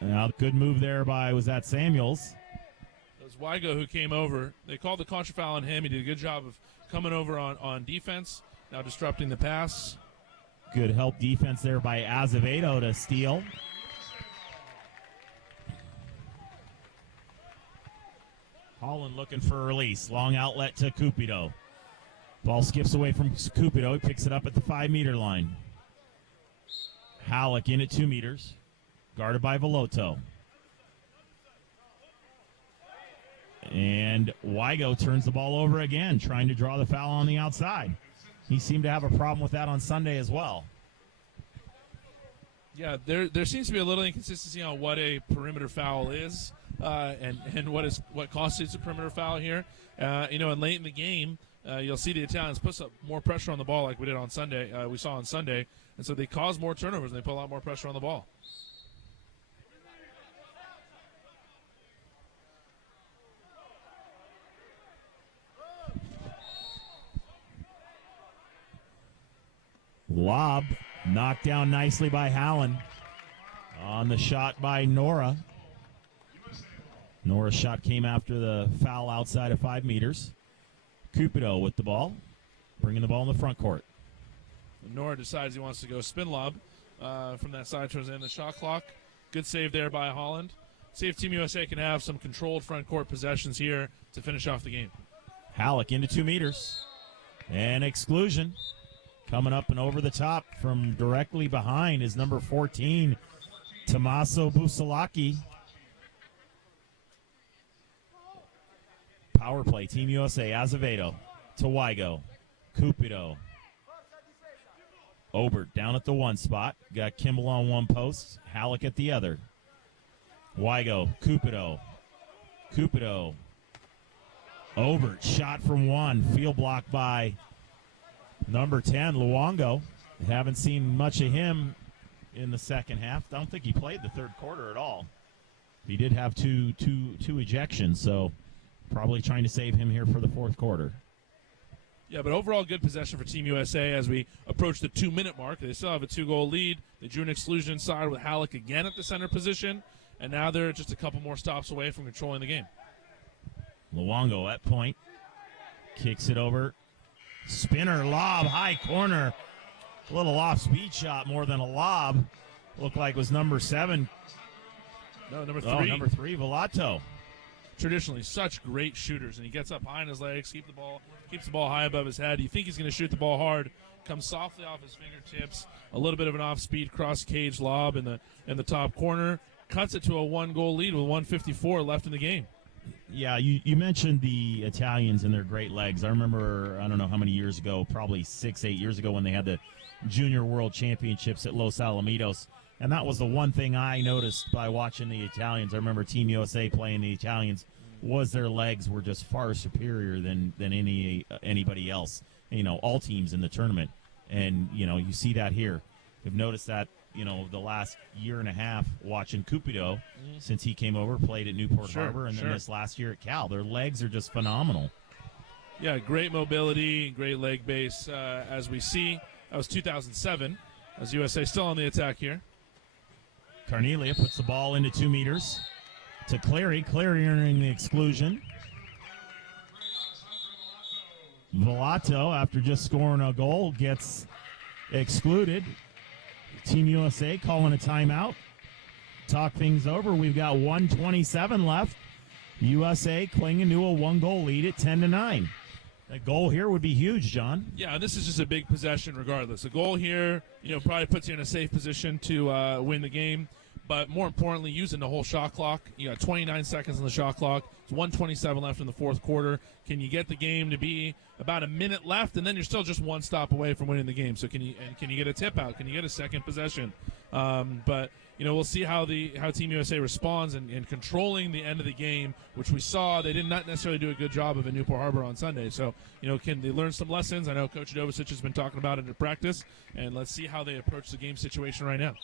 Now, good move there was that Samuels? It was Wygo who came over. They called the contra foul on him. He did a good job of coming over on defense, now disrupting the pass. Good help defense there by Azevedo to steal. Holland looking for a release. Long outlet to Cupido. Ball skips away from Cupido. He picks it up at the 5-meter line. Halleck in at 2 meters. Guarded by Velotto. And Wygo turns the ball over again, trying to draw the foul on the outside. He seemed to have a problem with that on Sunday as well. Yeah, there seems to be a little inconsistency on what a perimeter foul is. And what constitutes a perimeter foul here. And late in the game, you'll see the Italians put up more pressure on the ball like we did on Sunday. We saw on Sunday, and so they cause more turnovers and they put a lot more pressure on the ball. Lob knocked down nicely by Hallen on the shot by Nora. Nora's shot came after the foul outside of 5 meters. Cupido with the ball, bringing the ball in the front court. Nora decides he wants to go spin lob from that side towards the end of the shot clock. Good save there by Holland. See if Team USA can have some controlled front court possessions here to finish off the game. Halleck into 2 meters. And exclusion. Coming up and over the top from directly behind is number 14, Tommaso Busalaki. Power play, Team USA, Azevedo to Wygo. Cupido. Obert down at the 1 spot. Got Kimball on 1 post. Halleck at the other. Wygo. Cupido. Cupido. Obert. Shot from 1. Field blocked by number 10, Luongo. Haven't seen much of him in the second half. I don't think he played the third quarter at all. He did have two ejections, so probably trying to save him here for the fourth quarter. Yeah, but overall good possession for Team USA as we approach the 2-minute mark. They still have a 2-goal lead. They drew an exclusion inside with Halleck again at the center position, and now they're just a couple more stops away from controlling the game. Luongo at point. Kicks it over. Spinner, lob, high corner. A little off-speed shot more than a lob. Looked like it was number 7. No, number 3. Oh, number 3, Velotto. Traditionally, such great shooters, and he gets up high on his legs, keeps the ball high above his head. You think he's going to shoot the ball hard, comes softly off his fingertips, a little bit of an off-speed cross-cage lob in the top corner, cuts it to a 1-goal lead with 1:54 left in the game. Yeah, you mentioned the Italians and their great legs. I remember, I don't know how many years ago, probably 6-8 years ago when they had the Junior World Championships at Los Alamitos. And that was the one thing I noticed by watching the Italians. I remember Team USA playing the Italians, was their legs were just far superior than anybody else. All teams in the tournament. And, you see that here. We've noticed that, the last year and a half watching Cupido since he came over, played at Newport Harbor, and then this last year at Cal. Their legs are just phenomenal. Yeah, great mobility, great leg base, as we see. That was 2007, as USA still on the attack here. Carnelia puts the ball into 2 meters to Clary. Clary earning the exclusion. Volato, after just scoring a goal, gets excluded. Team USA calling a timeout. Talk things over. We've got 1:27 left. USA clinging to a 1-goal lead at 10-9. A goal here would be huge, John. Yeah, this is just a big possession regardless. A goal here, probably puts you in a safe position to win the game. But more importantly, using the whole shot clock. You got 29 seconds on the shot clock. It's 1:27 left in the fourth quarter. Can you get the game to be about a minute left, and then you're still just one stop away from winning the game? So can you get a tip out? Can you get a second possession? But we'll see how Team USA responds in controlling the end of the game, which we saw they did not necessarily do a good job of in Newport Harbor on Sunday. So can they learn some lessons? I know Coach Jovicic has been talking about it in practice, and let's see how they approach the game situation right now.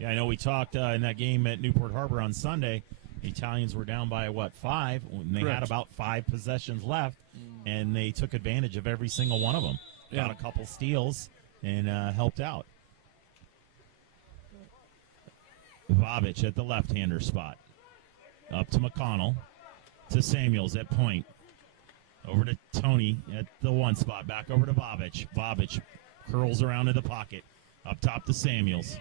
Yeah, I know we talked in that game at Newport Harbor on Sunday. The Italians were down by, 5? And they had about 5 possessions left, and they took advantage of every single one of them. Got a couple steals and helped out. Vavic at the left-hander spot. Up to McConnell. To Samuels at point. Over to Tony at the 1 spot. Back over to Vavic. Vavic curls around to the pocket. Up top to Samuels.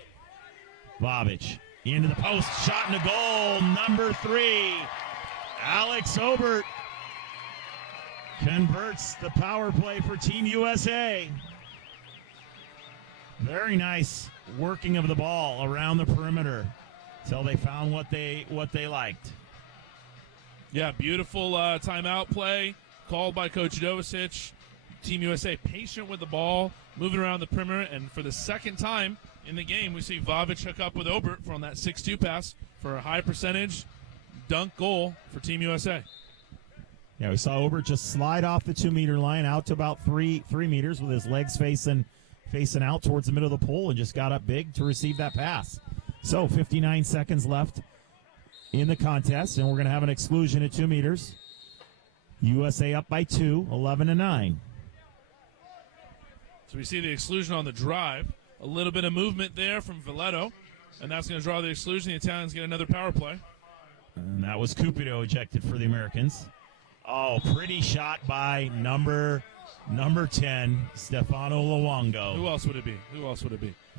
Vavic into the post, shot in the goal, number 3. Alex Obert converts the power play for Team USA. Very nice working of the ball around the perimeter until they found what they liked. Yeah, beautiful timeout play called by Coach Jovicic. Team USA patient with the ball, moving around the perimeter, and for the second time in the game, we see Vavic hook up with Obert from that 6-2 pass for a high percentage dunk goal for Team USA. Yeah, we saw Obert just slide off the 2-meter line out to about 3 meters with his legs facing out towards the middle of the pole and just got up big to receive that pass. So 59 seconds left in the contest, and we're going to have an exclusion at 2 meters. USA up by 2, 11-9. So we see the exclusion on the drive. A little bit of movement there from Volato, and that's going to draw the exclusion. The Italians get another power play. And that was Cupido ejected for the Americans. Oh, pretty shot by number 10, Stefano Luongo. Who else would it be?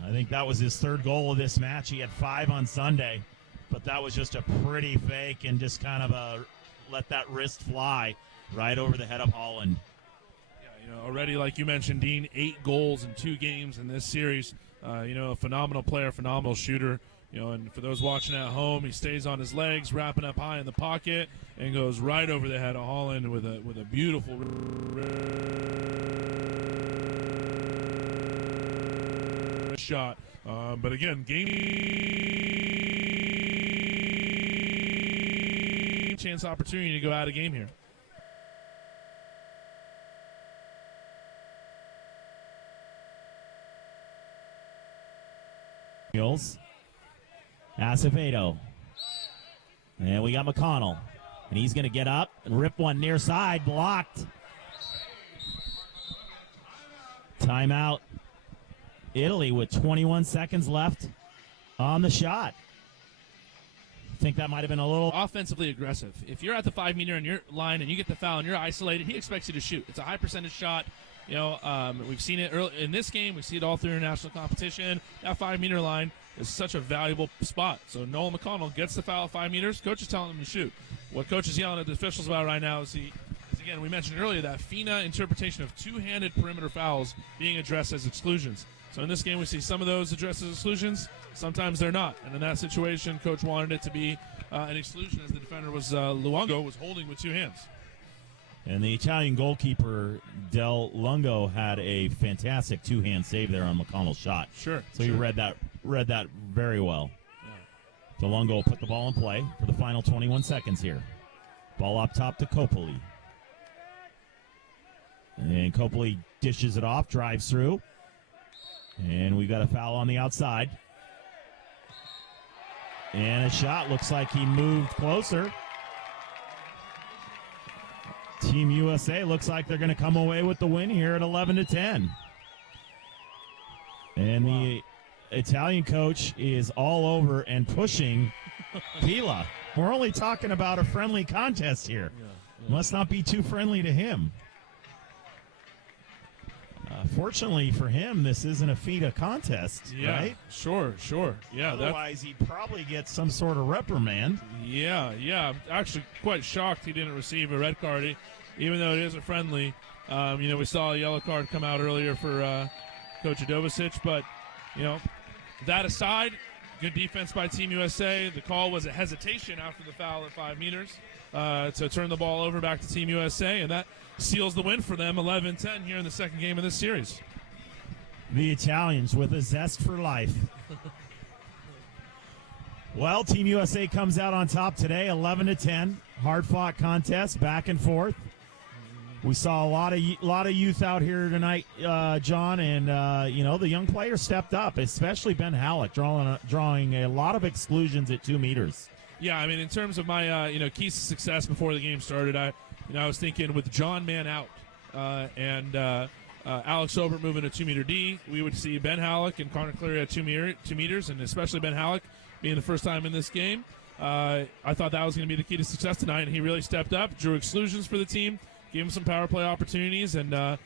I think that was his 3rd goal of this match. He had 5 on Sunday, but that was just a pretty fake and just kind of let that wrist fly right over the head of Holland. Already, like you mentioned, Dean, 8 goals in 2 games in this series. A phenomenal player, phenomenal shooter. And for those watching at home, he stays on his legs, wrapping up high in the pocket, and goes right over the head of Holland with a beautiful shot. But again, game chance opportunity to go out of game here. Acevedo. And we got McConnell. And he's going to get up and rip one near side. Blocked. Timeout. Italy with 21 seconds left on the shot. I think that might have been a little offensively aggressive. If you're at the 5-meter and you're line and you get the foul and you're isolated, he expects you to shoot. It's a high percentage shot. We've seen it early in this game. We see it all through international competition. That 5-meter line is such a valuable spot. So Nolan McConnell gets the foul at 5 meters. Coach is telling him to shoot. What Coach is yelling at the officials about right now is again, we mentioned earlier that FINA interpretation of 2-handed perimeter fouls being addressed as exclusions. So in this game, we see some of those addressed as exclusions. Sometimes they're not. And in that situation, Coach wanted it to be an exclusion as the defender was Luongo was holding with 2 hands. And the Italian goalkeeper, Del Lungo, had a fantastic 2-hand save there on McConnell's shot. Sure. So he read that very well. Yeah. Del Lungo will put the ball in play for the final 21 seconds here. Ball up top to Copoli. And Copoli dishes it off, drives through. And we've got a foul on the outside. And a shot. Looks like he moved closer. Team USA looks like they're going to come away with the win here at 11-10. And the Italian coach is all over and pushing Pila. We're only talking about a friendly contest here. Must not be too friendly to him. Fortunately for him, this isn't a FIDA contest, right? Sure. Yeah. Otherwise, he'd probably get some sort of reprimand. Yeah. I'm actually quite shocked he didn't receive a red card, even though it is a friendly. We saw a yellow card come out earlier for Coach Adovicic, but, that aside, good defense by Team USA. The call was a hesitation after the foul at 5 meters to turn the ball over back to Team USA, and that seals the win for them, 11-10 here in the second game of this series. The Italians with a zest for life. Well, Team USA comes out on top today, 11-10. Hard-fought contest, back and forth. We saw a lot of youth out here tonight, John, and the young players stepped up, especially Ben Halleck, drawing a lot of exclusions at 2 meters. Yeah, I mean, in terms of my keys to success before the game started, I was thinking with John Man out and Alex Obert moving to 2-meter D, we would see Ben Halleck and Connor Cleary at 2 meters, and especially Ben Halleck being the first time in this game. I thought that was going to be the key to success tonight, and he really stepped up, drew exclusions for the team, gave him some power play opportunities, and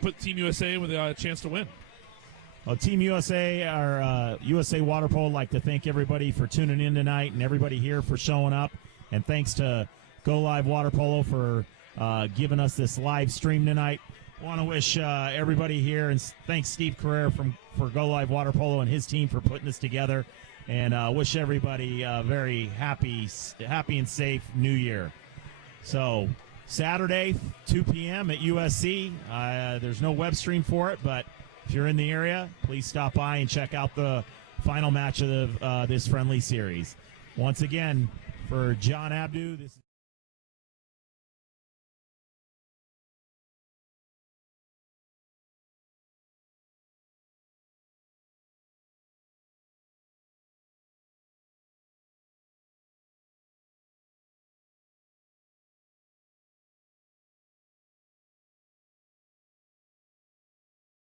put Team USA with a chance to win. Well, Team USA, our USA Water Polo, like to thank everybody for tuning in tonight and everybody here for showing up. And thanks to Go Live Water Polo for giving us this live stream tonight. Want to wish everybody here, and thanks Steve Carrera for Go Live Water Polo and his team for putting this together. And wish everybody a very happy and safe New Year. So Saturday, 2 p.m. at USC. There's no web stream for it, but if you're in the area, please stop by and check out the final match of this friendly series. Once again, for John Abdu, this is